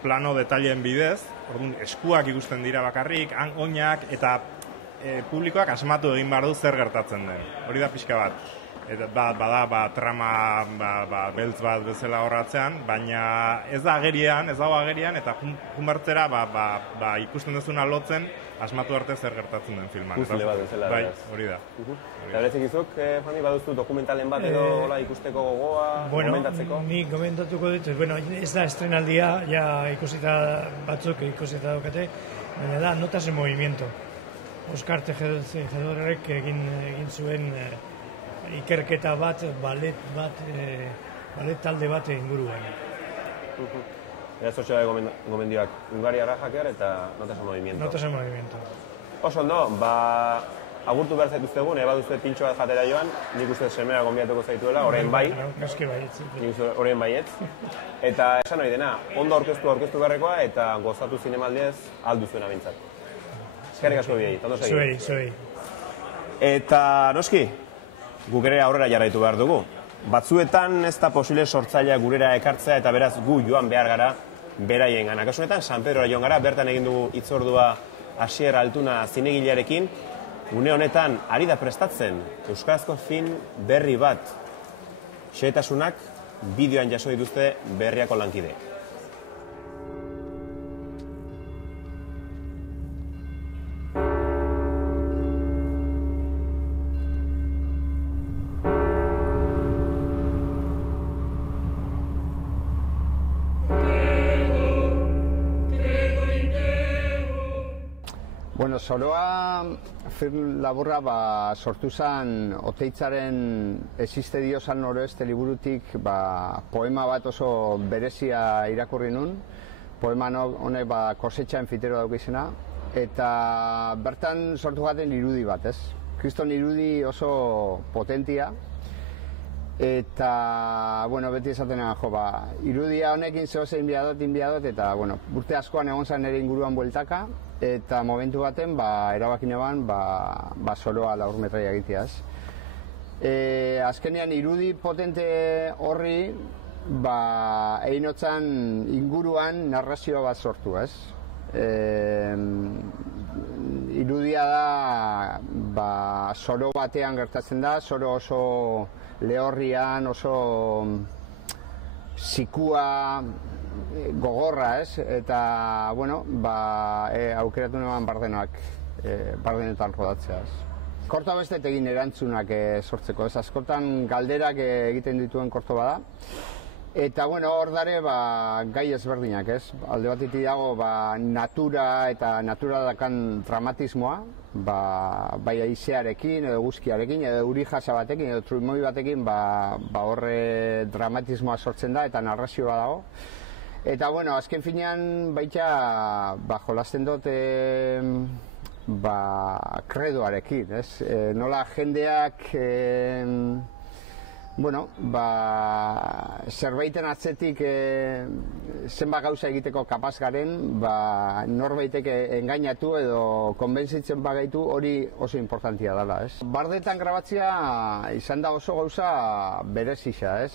plano detaileen bidez, orduan eskuak ikusten dira bakarrik, oinak, eta publikoak asmatu egin behar du zer gertatzen den. Hori da pixka bat. Eta bada trama beltz bat bezala horratzean, baina ez dago agerian, eta junbertzera ikusten dezuna lotzen, asmatu arte zer gertatzen den filman. Puzle bat bezala. Bai, hori da. Eta berezik izuk, Juani, baduzu dokumentalen bat edo ikusteko gogoa, komentatzeko? Ni komentatuko dut, ez da estrenaldia, ja ikusita batzuk ikusita daukate, baina da Notas en Movimiento. Oskar Tejedorrek egin zuen ikerketa bat, balet talde bat inguruan. Eta zortxo da gomendioak Hungariara jakear eta Notas en Movimiento. Notas en Movimiento. Oso ondo, agurtu behar zaituztegun, baduzue pintxo bat jatera joan, nik uste semea gonbiatuko zaituela, orain bai. Gaske baietz. Orain baietz. Eta esan hori dena, ondo aurkeztu beharrekoa eta gozatu zinemaldiez alduzuena bintzat. Eskerrik asko biei, ondo segi. Zuei. Eta noski, guk ere aurrera jarraitu behar dugu. Batzuetan ez da posible sortzailea gurera ekartzea eta beraz gu joan behar gara beraien gana. Kasunetan, San Pedrora joan gara, bertan egin dugu hitzordua Asier Altuna zinegilearekin. Une honetan, ari da prestatzen euskarazko film berri bat. Xehetasunak bideoan jaso dituzte berriako lankide. Bueno, Soroa film laburra sortu zen Oteitzaren Existe Dios al Noroeste liburutik poema bat oso berezia irakurri nun. Poema honek kosetxa enfitero dauk izena. Eta bertan sortu gaten irudi bat, ez? Kriston irudi oso potentia. Eta, beti esaten irudia honekin zehozein inbiadot, eta, urte askoan egon zen ere inguruan bueltaka, eta momentu baten, erabakin eban, Soroa laburmetraia egiteaz. Azkenean, irudi potente horri, egin otzan inguruan narrazioa bat sortu, ez? Irudia da, Soro batean gertatzen da, Soro oso lehorrian, oso zikua gogorra, ez? Eta, aukeratu neban bardenetan rodatzea, ez? Korto bestet egin erantzunak sortzeko, ez? Askotan galderak egiten dituen korto bada. Eta, hor dare, gai ezberdinak, ez? Alde batetik dago, natura eta natura dakan dramatismoa, bai aizearekin, edo guzkiarekin, edo uri jasa batekin, edo truimoi batekin, horre dramatismoa sortzen da, eta narrazioa dago. Eta, azken finean, baita, jolasten dut, kredoarekin, ez? Nola jendeak, zerbaiten atzetik zenbat gauza egiteko kapaz garen, norbaitek engainatu edo konbentzitzen bagaitu, hori oso importantia dela, ez? Bardetan grabatzea izan da oso gauza berezisa, ez?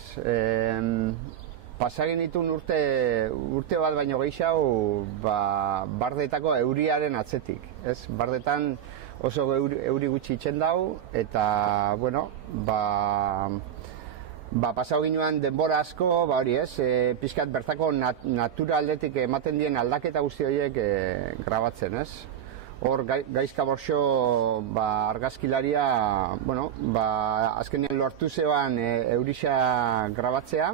Pasagin ditun urte bat baino gehiago Bardetako euriaren atzetik, ez? Bardetan oso euri gutxi itxen dau, eta, pasau ginuan denbora asko, hori ez, pixkat bertako natura aldetik ematen dien aldaketa guzti horiek grabatzen, ez? Hor, Gaizka Borxo argazkilaria, azkenean lortu zeban Eurixa grabatzea.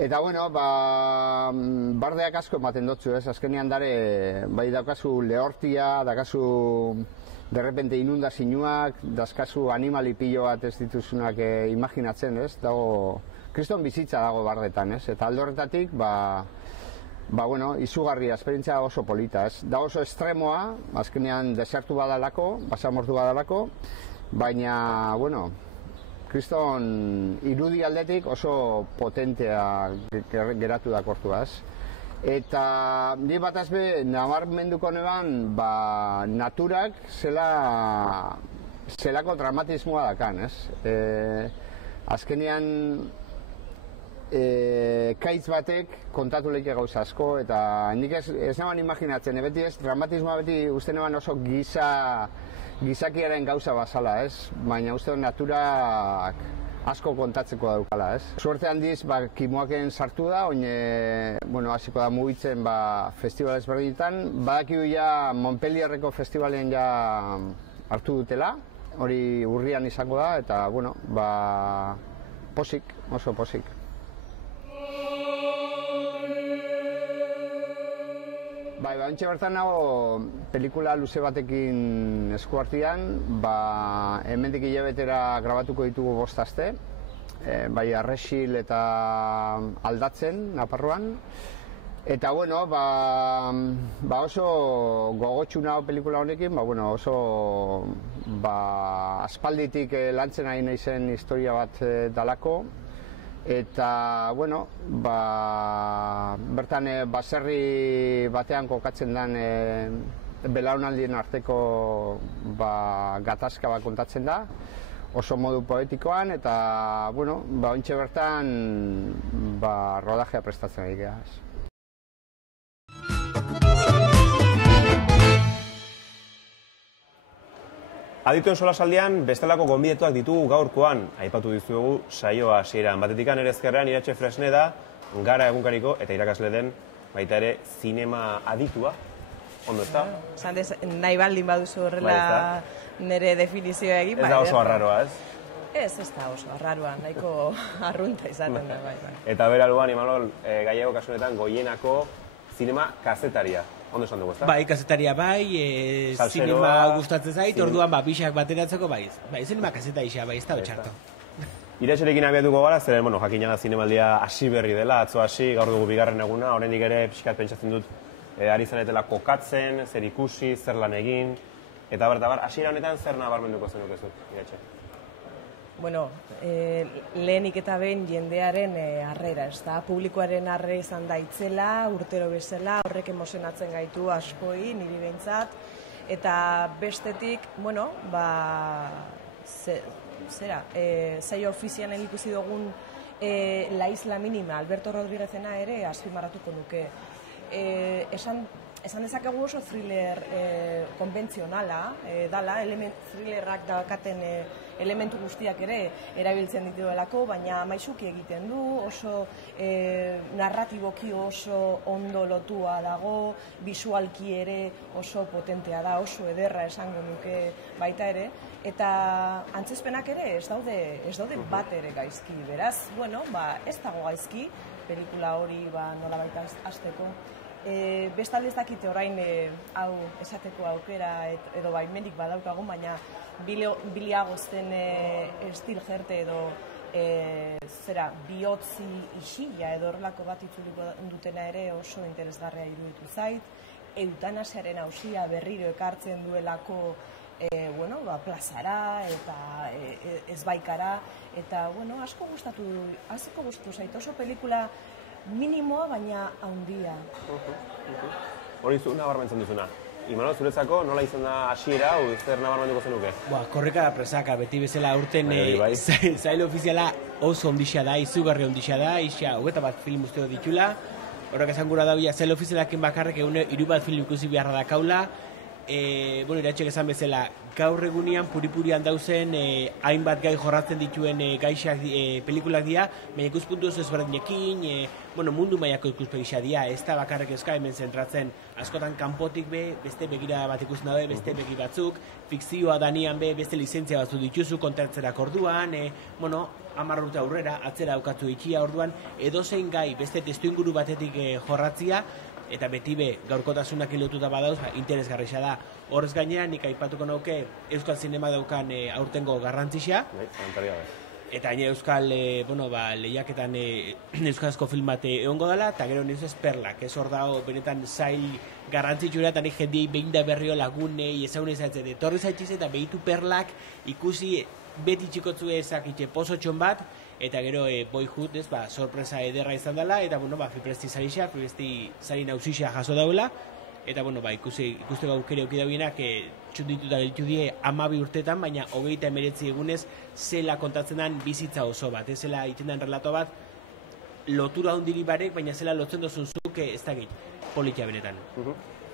Eta, bardeak asko ematen dutzu, ez? Azkenean dare, bai daukazu lehortia, daukazu derrepente inundazioak, dazkazu animali pilo bat ez dituzunak imaginatzen, ez? Dago, kriston bizitza dago bardetan, ez? Eta alde horretatik, izugarria, esperientzia oso polita, ez? Da oso estremoa, azkenean desertu badalako, basamortu badalako, baina, kriston irudi aldetik oso potentea geratu dakortua, ez? Eta ni bataz be, nabarmenduko neban, naturak zelako dramatismoa dakan, ez? Azkenean, kaitz batek kontatu lehike gauza asko, eta nik ez naban imaginatzen, beti ez, dramatismoa beti uste neban oso gizakiaren gauza bazala, ez? Baina uste naturak asko kontatzeko daukala, ez? Suerte handiz, Kimuaken sartu da, hasiko da mugitzen festival ezberdinetan. Badakigu ja Montpellierreko festivalen ja hartu dutela, hori urrian izango da, eta, posik, oso posik. Ontxe bertan nago pelikula luze batekin eskuartian, hemendik hilabetera grabatuko ditugu 5 aste, Arresil eta Aldatzen, Naparroan. Eta, oso gogotsu nago pelikula honekin, oso aspalditik lantzen ari naizen historia bat dalako. Eta, bertan baserri batean kokatzen den belaunaldien arteko gatazka bat kontatzen da, oso modu poetikoan, eta, ontxe bertan rodajea prestatzen ari geha. Adituen solasaldian bestelako gonbidetuak ditugu gaurkoan, aipatu dizuegu saioa hasieran. Batetikan ere ezkerrean Iratxe Fresneda, Gara egunkariko eta irakasle den baita ere zinema aditua. Ondo ez da? Nahi baldin baduzu horrela nire definizioa egin. Ez da oso arraroa, ez? Ez da oso arraroa, nahiko arrunta izaten da. Eta beraluan, Imanol, Gallego kasunetan Goienako zinema kazetaria. Ondo esan dugu, ez da? Bai, kazetaria zinema gustatzen zait, orduan bixak bateratzeko zinema kazeta isa, ez da betxarto. Iratxerekin abiatuko gara, zeren, jakina da zinemaldia hasi berri dela, atzo hasi, gaur dugu bigarren eguna, oraindik ere pixkat pentsatzen dut ari zanetela kokatzen, zer ikusi, zer lan egin, eta hasiera honetan zer nabarmenduko zenukezu, Iratxe? Lehenik eta behin jendearen harrera, ez da? Publikoaren harre izan da itzela, urtero bezala, horrek emozionatzen gaitu askoi, niri behintzat, eta bestetik, saio ofizialen ikusi dugun La Isla Mínima, Alberto Rodríguezena ere azpimarratuko nuke. Esan dezakegu oso thriller konbentzionala dala, thrillerrak daukaten elementu guztiak ere erabiltzen dituelako, baina maisuki egiten du, oso narratiboki oso ondo lotua dago, bisualki ere oso potentea da, oso ederra esango nuke baita ere, eta antzezpenak ere ez daude bat ere gaizki, beraz, ez dago gaizki, pelikula hori nola baita hasteko. Bestalde ez dakite orain hau esateko aukera edo baimenik badaukagu, baina Billy Agustin estil jerte edo bihotzi isila edo horrelako bat itzuliko dutena ere oso interesgarria iruditu zait. Eutanasiaren auzia berriro ekartzen duelako plazara eta ezbaikara, eta asko gustatu zait, oso pelikula minimoa, baina handia. Hori zu nabarmentzen duzuna. Imanol, zuretzako nola izan da hasiera, zer nabarmenduko zenuke? Korreka da presaka, beti bezala aurten zailo ofiziala oso ondixa da, izugarri ondixa da, 21 film usteo ditula. Horrek esan gura da, zailo ofizialakin bakarrek 3 film ikusi beharra da kaula, bueno, Iratxek esan bezala, gaur egunean puripurian dauzen hainbat gai jorratzen dituen gaixak pelikulak dira, baina ikuspuntu oso ezberdinekin, bueno, mundu mailako ikuspegisa dira, ez da bakarrik euska hemen zentratzen, askotan kanpotik beste begira bat ikusten dabe, beste begi batzuk, fikzioa danian beste lizentzia batzu dituzu kontatzerak orduan, bueno, 10 urte aurrera, atzera daukatzu itxia orduan, edozein gai beste testuinguru batetik jorratzia, eta beti gaurkotasunak lotuta badauz, interesgarria da. Horrez gainera, nik aipatuko nauke Euskal Zinema daukan aurtengo garrantzia. Eta gainera Euskal lehiaketan euskarazko film bat egongo dela, eta gero nire ez perlak, ez hor dago benetan zail garrantzitsura, eta nire jendiei behin da berrio lagunei, ezagun ezatzen, etorri zaitxiz eta behitu perlak ikusi beti txikotzu ezakitxe posotxon bat, eta gero Boyhood, sorpresa ederra izan dela, eta Fipresti sarixea, Fipresti sari nausixea jaso daula, eta ikuste gaukere auki dauienak txundituta gelitu die 12 urtetan, baina 29 egunez zela kontatzen den bizitza oso bat, zela egiten den relato bat, lotura ondiri barek, baina zela lotzen dozun zuk, ez da gehi, politia benetan.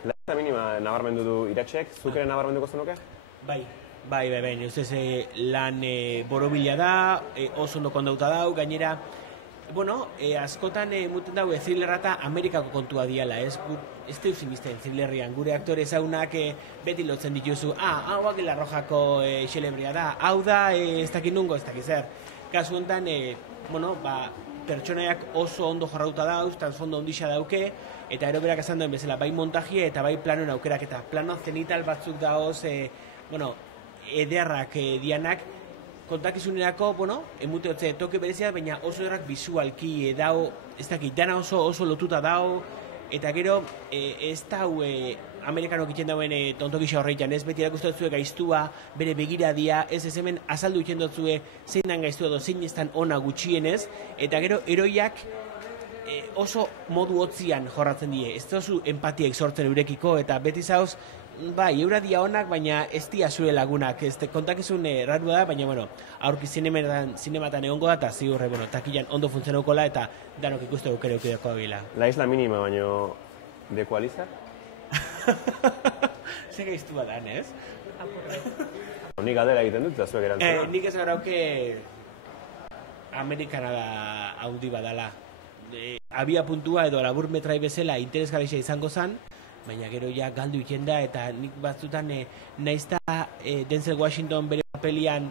Laitza minima nabarmendu du Iratxek, zuk ere nabarmenduko zenuke? Bai, ustez lan borobila da, oso ondo kondauta dau, gainera, askotan muten dau thrillerra eta Amerikako kontua diala, ez deus inbizten thrillerrian, gure aktore ezagunak beti lotzen dituzu, hau Agila Rojako xelebria da, hau da, ez dakit nungo, ez dakit zer. Kasu honetan, pertsonaiak oso ondo jarrauta dauz, transfondo ondisa dauke, eta eroberak esan duen bezala, bai montajie eta bai planoen aukerak, eta plano zenital batzuk daoz, ederrak dianak, kontakizunerako, emute hotze toke berezia, baina oso errak bizualki dao, ez dakit, dana oso lotuta dao, eta gero, ez dau Amerikanok itxen dauen tontokisa horreitan, ez beti erakustatzue gaiztua, bere begiradia, ez hemen azaldu itxen dotzue zein dan gaiztua do, zein ez dan ona gutxienez, eta gero, eroiak oso modu hotzian jorratzen die, ez dozu empatiek sortzen eurekiko, eta beti zauz, bai, eura dia onak, baina ez dia zure lagunak, ez kontakizun rarua da, baina, aurki zinematan egongo da, eta ziurre, takilan ondo funtzionaukola, eta danok ikuste aukere eukideko abila. La isla mínima, baino, dekualiza? Ze gaiztu badan, ez? Nik galdera egiten dut, eta zuek erantzuna? Nik ez garauke Amerikana da haundi badala. Abia puntua edo labur metrai bezala interesgarria izango zen, baina gero ja galdu iten da, eta nik batzutan naizta Denzel Washington bere papelian,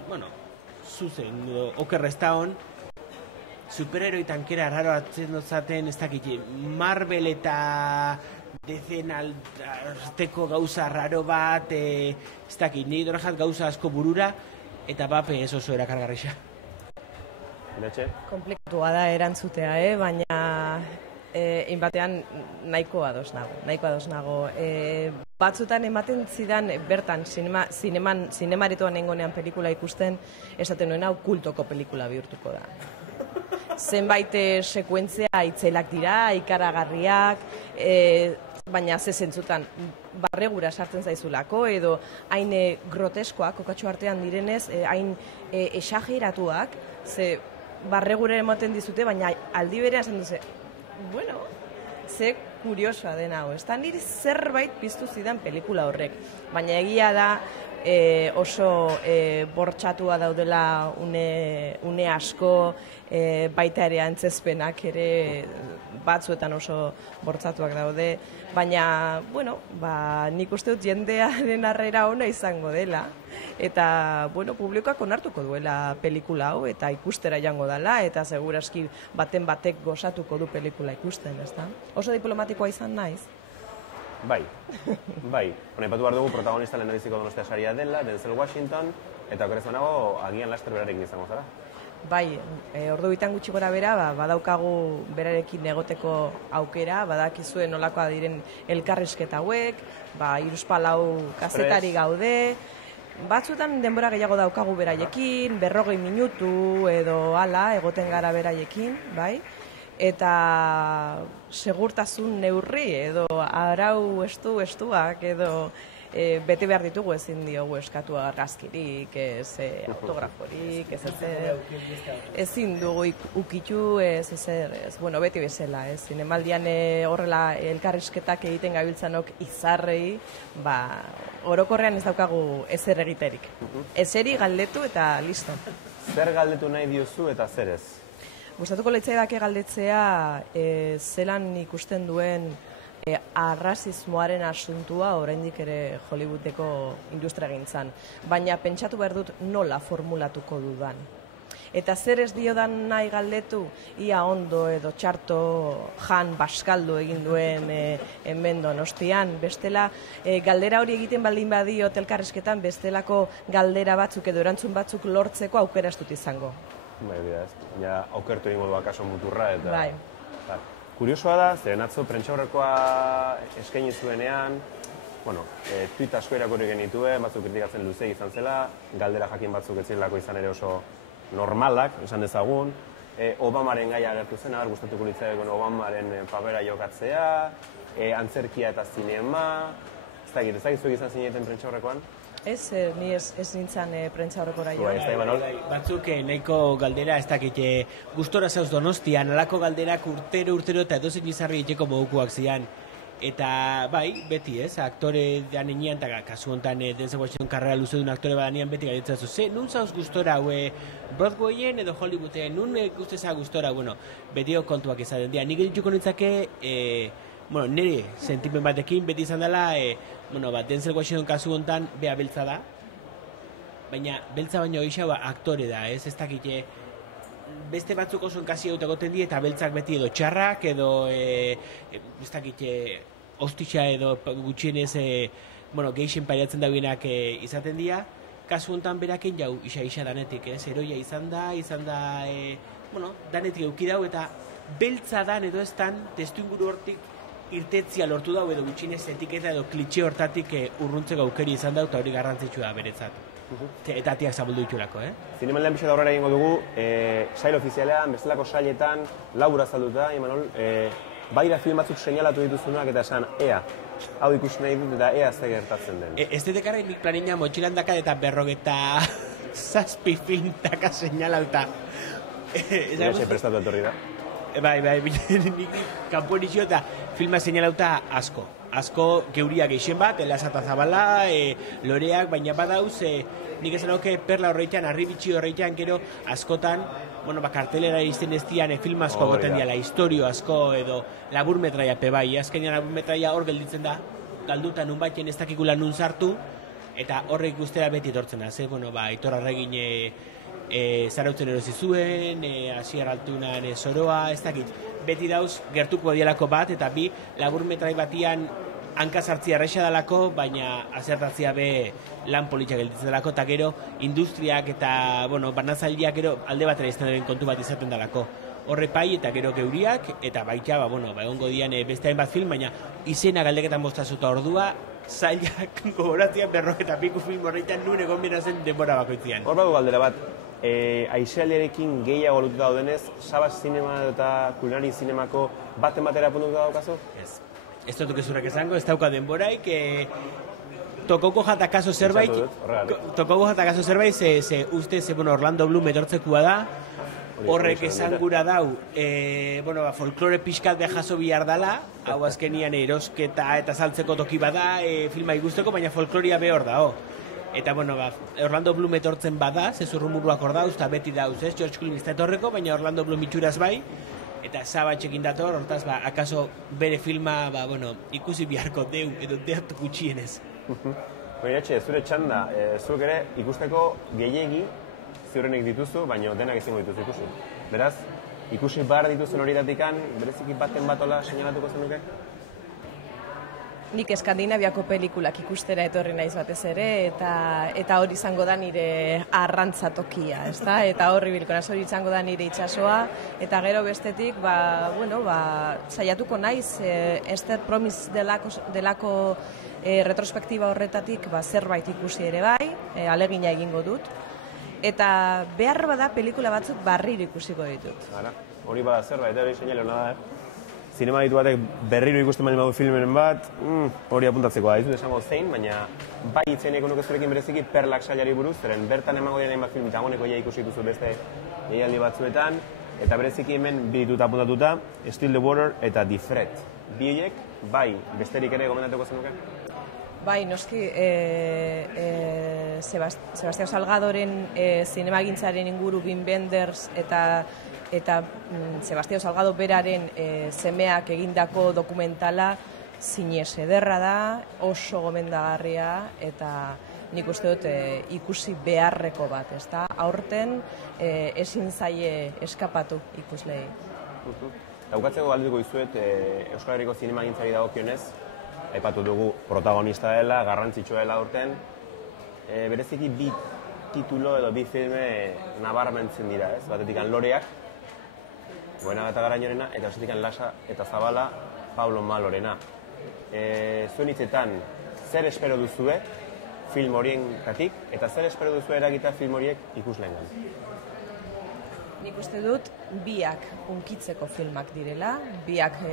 zuzen, okerrezta hon, superheroi tankera raro atzen dutzaten, ez dakit, Marvel eta dezen arteko gauza raro bat, ez dakit, nire dorajat gauza asko burura, eta bape ez oso erakargarrixa. Komplikatua da erantzutea, baina inbatean nahiko ados nago. Batzutan ematen zidan bertan zinemaretoan nengonean pelikula ikusten, esaten nuen hau kultoko pelikula bihurtuko da. Zenbait sekuentzia itzelak dira, ikaragarriak, baina ze zentzutan barregura sartzen zaizulako, edo hain groteskoak, kokatxo artean direnez, hain exageratuak, ze barregura ematen dizute, baina aldi berean esan duze, ze kuriosoa den hau, ez da niri zerbait piztu zidan pelikula horrek, baina egia da oso bortxatua daudela une asko, baita ere antzezpenak ere batzuetan oso bortzatuak daude, baina, nik uste dut jendearen harrera ona izango dela, eta, publikoak onartuko duela pelikula hau, eta ikustera jango dela, eta seguraski baten batek gozatuko du pelikula ikusten, ez da? Oso diplomatikoa izan naiz? Bai. Aipatu behar dugu protagonista lehendabiziko Donostia saria dela, Denzel Washington, eta okerrezanago agian laster berarekin izango zara. Bai, ordu bitan gutxi gora bera, badaukagu berarekin egoteko aukera, badakizue nolakoa diren elkarrizketa hauek, 3-4 kazetari gaude, batzuetan denbora gehiago daukagu beraiekin, 40 minutu edo hala egoten gara beraiekin, bai? Eta segurtasun neurri edo arau estuak edo bete behar ditugu ezin diogu eskatu argazkirik, ez autograforik, ezin dugu ukitu, ez, bueno, beti bezala, ez, zinemaldian horrela elkarrizketak egiten gabiltzanok izarrei, orokorrean ez daukagu ezer egiterik. Ezeri galdetu eta listo. Zer galdetu nahi diozu eta zer ez? Gustatuko litzaidake galdetzea zelan ikusten duen arrazismoaren asuntua oraindik ere Hollywoodeko industriagintzan, baina pentsatu behar dut nola formulatuko dudan. Eta zer ez diodan nahi galdetu, ia ondo edo txarto jan baskaldu egin duen hemen Donostian. Bestela, galdera hori egiten baldin badio elkarrizketan, bestelako galdera batzuk edo erantzun batzuk lortzeko aukera ez dut izango. Bai, ja, aukertu egingo du akaso muturra eta... Bai. Kuriosoa da, zeren atzo prentxaurrekoa eskaini zuenean, bueno, tuit asko irakurri genituen, batzuk kritikatzen luze izan zela, galdera jakin batzuk ez zirelako izan ere oso normalak, esan dezagun, Obamaren gaia agertu zen, gustatuko litzaidake Obamaren papera jokatzea, antzerkia eta zinema, ez dakit zuek izan zineten prentxaurrekoan? Ez, ni ez nintzen prentxaurrekora joan. Batzuk nahiko galdera, ez dakit, gustora zauz Donostian, alako galderak urtero eta edozein izarri itxeko mogukuak zian. Eta, bai, beti, ez, aktore da nenean, eta kasu honetan Denzel Washington karrera luze duen aktore badanean beti galdetzen zu, nun zauz gustora, Broadwayen edo Hollywooden, nun guzteza gustora, bueno, beti kontuak izaten dira. Nik dituko nintzake, nire sentimen batekin beti izan dela, Denzel Washington kasu honetan beha beltza da, baina beltza baino geixau aktore da, ez dakit, beste batzuk oso enkasi egoten die eta beltzak beti edo txarrak edo ez dakit ostitxa edo gutxienez geixen pailatzen dauenak izaten dira. Kasu honetan beraken jau isa danetik, eroia izan da danetik euki dau eta beltza dan edo ez dan testu inguru hortik irtetzia lortu dau edo gutxienez etiketa edo klitxe hortatik urruntzeko aukeri izan dau eta hori garrantzitsua da beretzat. Eta atiak zabuldu ditulako, Zinemaldian pixka da aurrera egingo dugu, sail ofizialean, bestelako sailetan, labur azalduta, Imanol, badira film batzuk seinalatu dituzunak eta esan, hau ikusi nahi dut eta ze gertatzen den. Ez detekarra nik planina motxilan daka eta 57 film daka seinalauta. Nire prestatu etorri da. Bai, nik kanpoen izio eta filma seinalauta asko geuria geixen bat, Elasata Zabala, loreak, baina badauz, nik esan hauke perla horreitan, arribitxi horreitan, gero askotan, kartelera izten ez dian film asko goten diala, historio asko edo laburmetraia pebai, azkenean laburmetraia hor gelditzen da, galduta nun baiten ez dakikula nun sartu, eta horrek guztera beti etortzen az, Aitor Arregin zarautzen erosi zuen, Asier Altunan Soroa, ez dakit, beti dauz gertuko dialako bat, eta bi laburmetrai batian hankazartzia erresa dalako, baina azertatzia be lan politxak gelditzen dalako, eta gero industriak eta barnazailiak gero alde batera izan den kontu bat izaten dalako. Horre pai eta gero geuriak, eta baita, egongo dian beste hainbat film, baina izena galdeketan bostazuta ordua, zailak gogoratzean 40 piku film horreitan nun egon zen denbora bakoitzean. Hor badu galdera bat, aisealdiarekin gehiago lotuta daudenez, Sabas Zinema eta Kulinari Zinemako baten batera puntuta daukazu? Ez dut gezurrak esango, ez dauka denboraik, tokoko jatakazo zerbait, ze ustez Orlando Bloom etortzekua da, horrek esan gura dau, folklore pixkat behar jaso bihar dala, hau azkenian erosketa eta saltzeko toki bada, filma ikusteko, baina folkloria behor da, Eta, Orlando Bloom etortzen bada, zezurrumuruak hor dauz, eta beti dauz, George Clooney ez da etorreko, baina Orlando Bloom itxuraz bai, eta Sabatxekin dator, hortaz, akaso bere filma, ikusi biharko deu, edo deatu gutxienez. Iratxe, zure txanda, zuek ere ikusteko gehiegi ziurrenek dituzu, baina denak izango dituzu ikusi. Beraz, ikusi behar dituzen horietatikan, bereziki baten batola seinalatuko zenuke? Nik Eskandinaviako pelikulak ikustera etorri naiz batez ere, eta hori izango da nire arrantzatokia, ezta? Eta horri bilkonaz hori izango da nire itsasoa, eta gero bestetik, saiatuko naiz, Esther Promise delako retrospektiba horretatik zerbait ikusi ere bai, alegina egingo dut, eta behar bada pelikula batzuk barriro ikusiko ditut. Hori bada zerbait, hori seinale hona da, zinema ditu batek berriro ikusten baldin badu filmenen bat, hori apuntatzekoa, ez dut esango zein, baina bai itzeneko nuke zurekin bereziki Perlak sailari buruz, zeren bertan emango diren hainbat film, dagoeneko ja ikusi duzu beste gehialdi batzuetan, eta bereziki hemen bi ditut apuntatuta, Still the Water eta The Threat. Bi horiek, bai, besterik ere gomendatuko zenuke? Bai, noski, Sebastião Salgadoren zinemagintzaren inguru Wim Wenders eta Sebastião Salgado beraren semeak egindako dokumentala zinez ederra da, oso gomendagarria eta nik uste dut ikusi beharreko bat, ezta? Aurten ezin zaie eskapatu ikuslei. Daukatzeko galduko izuet Euskal Herriko zinemagintzari dagokionez, aipatu dugu protagonista dela, garrantzitsua dela aurten, bereziki bi titulo edo bi filme nabarmentzen dira, ez? Batetik Loreak, Goena eta Garañorena, eta bestetik Lasa eta Zabala, Pablo Malorena. Zuen hitzetan, zer espero duzue film horiengatik, eta zer espero duzue eragita film horiek ikusleengan? Nik uste dut biak hunkitzeko filmak direla, biak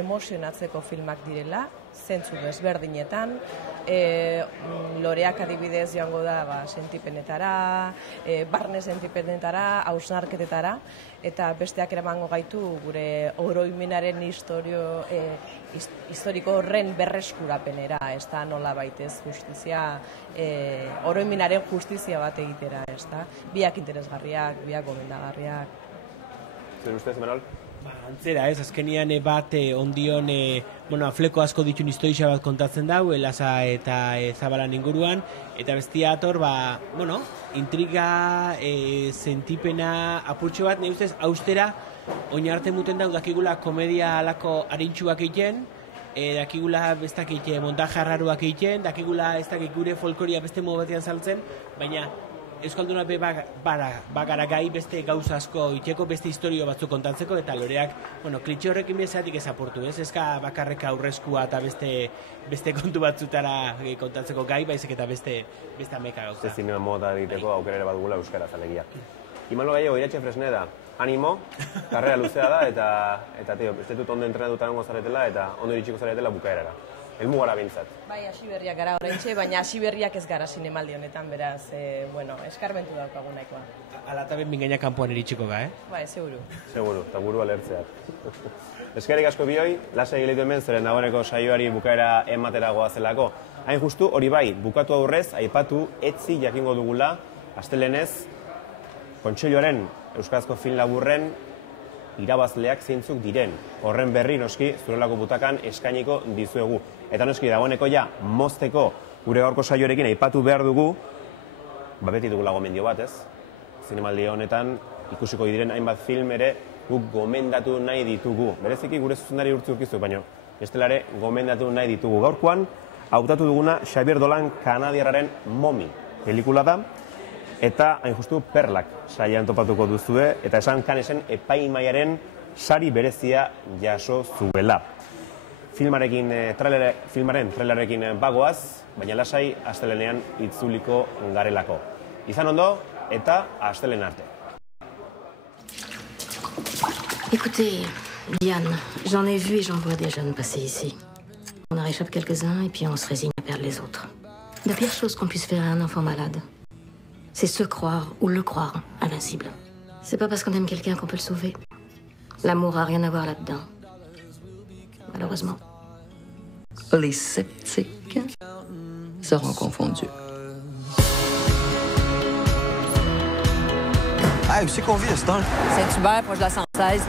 emozionatzeko filmak direla, zentzu desberdinetan, Loreak adibidez joango da sentipenetara, barne sentipenetara, hausnarketetara, eta besteak eramango gaitu gure oroimenaren historiko horren berreskurapenera, ez da nola baitez justizia, oroimenaren justizia bat egitera, ez da? Biak interesgarriak, biak gomendagarriak. Zer ustez, Manol? Antzera, ez, azkenian bat ondion, afleko asko ditun historia bat kontatzen dau, Lasa eta Zabalan inguruan, eta bestia ator, intriga, sentipena, apurtxo bat, nahi ustez, austera, oin arte muten dau, dakigula komedia alako harintxuak egiten, dakigula bestak egiten, montaje arraruak egiten, dakigula ez dakik gure folkloria beste modu batean saltzen, baina Euskalduna be bagara gai beste gauza asko iteko, beste historio batzuk kontatzeko, eta Loreak, klitxe horrekin bezatik ez aportu, ez? Ezka bakarreka aurreskua eta beste kontu batzutara kontatzeko gai, baizik eta beste ameka gauza. Beste zinema moda egiteko aukera ere badugula euskara zalegia. Imanol Gallego, Iratxe Fresneda, animo, karrera luzea da, eta ez dut ondo entrenatuta egongo zaretela, eta ondo iritsiko zaretela bukaerara. Helmu gara bintzat. Bai, hasi berriak gara oraintxe, baina hasi berriak ez gara zinemaldi honetan, beraz, eskarmentu daukagu nahikoa. Ala eta ben mingaina kanpoan iritsiko ga, Bai, seguru. Seguru, eta burua lertzeak. Eskerrik asko bioi, lasai gelitu hemen, zeren dagoeneko saioari bukaera ematera goazelako. Hain justu, hori bai, bukatu aurrez, aipatu, etzi jakingo dugula, astelenez, Kontseiluaren euskarazko film laburren irabazleak zeintzuk diren. Horren berri noski zurelako butakan eskainiko dizuegu. Eta noski dagoeneko ja mozteko gure gaurko saioarekin aipatu behar dugu, beti dugula gomendio bat, ez? Zinemaldi honetan ikusiko diren hainbat film ere guk gomendatu nahi ditugu. Bereziki gure zuzendari Urtzi, baina bestelare gomendatu nahi ditugu. Gaurkoan hautatu duguna Xabier Dolan kanadiarraren Momi pelikula da, eta hain justu Perlak saian topatuko duzue, eta esan Canesen epaimaiaren sari berezia jaso zuela. Filmaren trailerekin bagoaz, baina lasai astelenean itzuliko garelako. Izan ondo, eta astelen arte. Écoutez, Diane, j'en ai vu et j'en vois des jeunes passer ici. On en réchappe quelques-uns et puis on se résigne à perdre les autres. La pire chose qu'on puisse faire à un enfant malade, c'est se croire ou le croire invincible. C'est pas parce qu'on aime quelqu'un qu'on peut le sauver. L'amour a rien à voir là-dedans. Malheureusement. Les sceptiques seront confondus. Hey, où c'est qu'on vit à ce temps? Saint-Hubert, proche de la 116.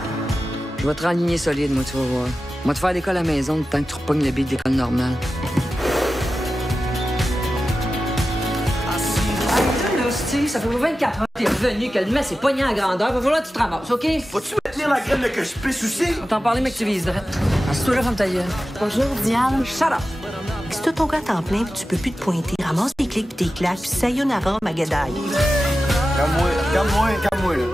Je vais te renligner solide, moi, tu vas voir. Moi, te faire l'école à la maison, tant que tu repognes le billet de l'école normale. Ça fait 24 ans que t'es revenu, que le mess est pogné en grandeur. Va falloir que tu te ramasses, OK? Vas-tu me tenir la graine que je pisse aussi? On t'en parlait, mais que tu vises direct. Assieds-toi là, ferme ta gueule. Bonjour, Diane. Shut up! Si t'as ton gars à temps plein puis tu peux plus te pointer, ramasse tes clics pis tes claques puis sayonara, Magadaï. Calme-moi, là.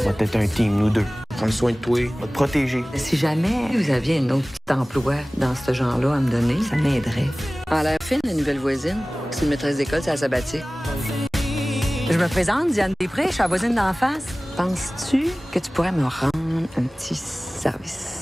On va être un team, nous deux. Prendre soin de toi, on va te protéger. Si jamais vous aviez un autre petit emploi dans ce genre-là à me donner, ça m'aiderait. En l'air fine, la nouvelle voisine. C'est une maîtresse d'école, c'est la sabbatique. Je me présente, Diane Després, je suis la voisine d'en face. Penses-tu que tu pourrais me rendre un petit service?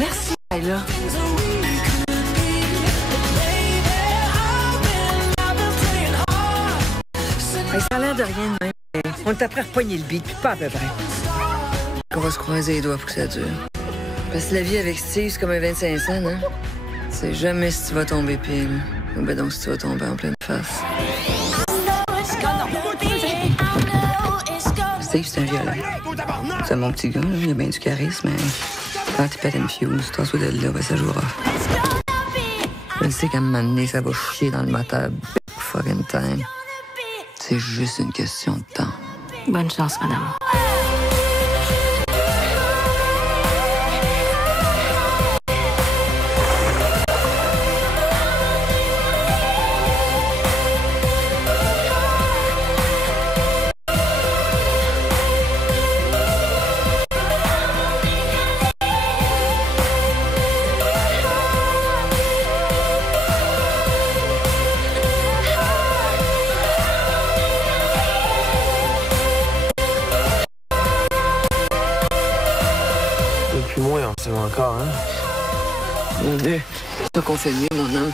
merci, Ayla. Hey, ça a l'air de rien de même. Mais on est après repogner le beat, puis pas à peu près. On va se croiser les doigts pour que ça dure. Parce que la vie avec Steve, c'est comme un 25 cents, hein? Tu sais jamais si tu vas tomber pile. Ou ben donc si tu vas tomber en pleine face. Steve, c'est un violent. C'est mon petit gars, là. Il a bien du charisme, mais quand il pète une fuse, toi, de là, ben ça jouera. Je sais qu'à un moment donné, ça va chier dans le moteur big fucking time. C'est juste une question de temps. Bonne chance, madame. Depuis moi, on sait encore, hein? Mon Dieu, c'est qu'on fait mieux, mon homme.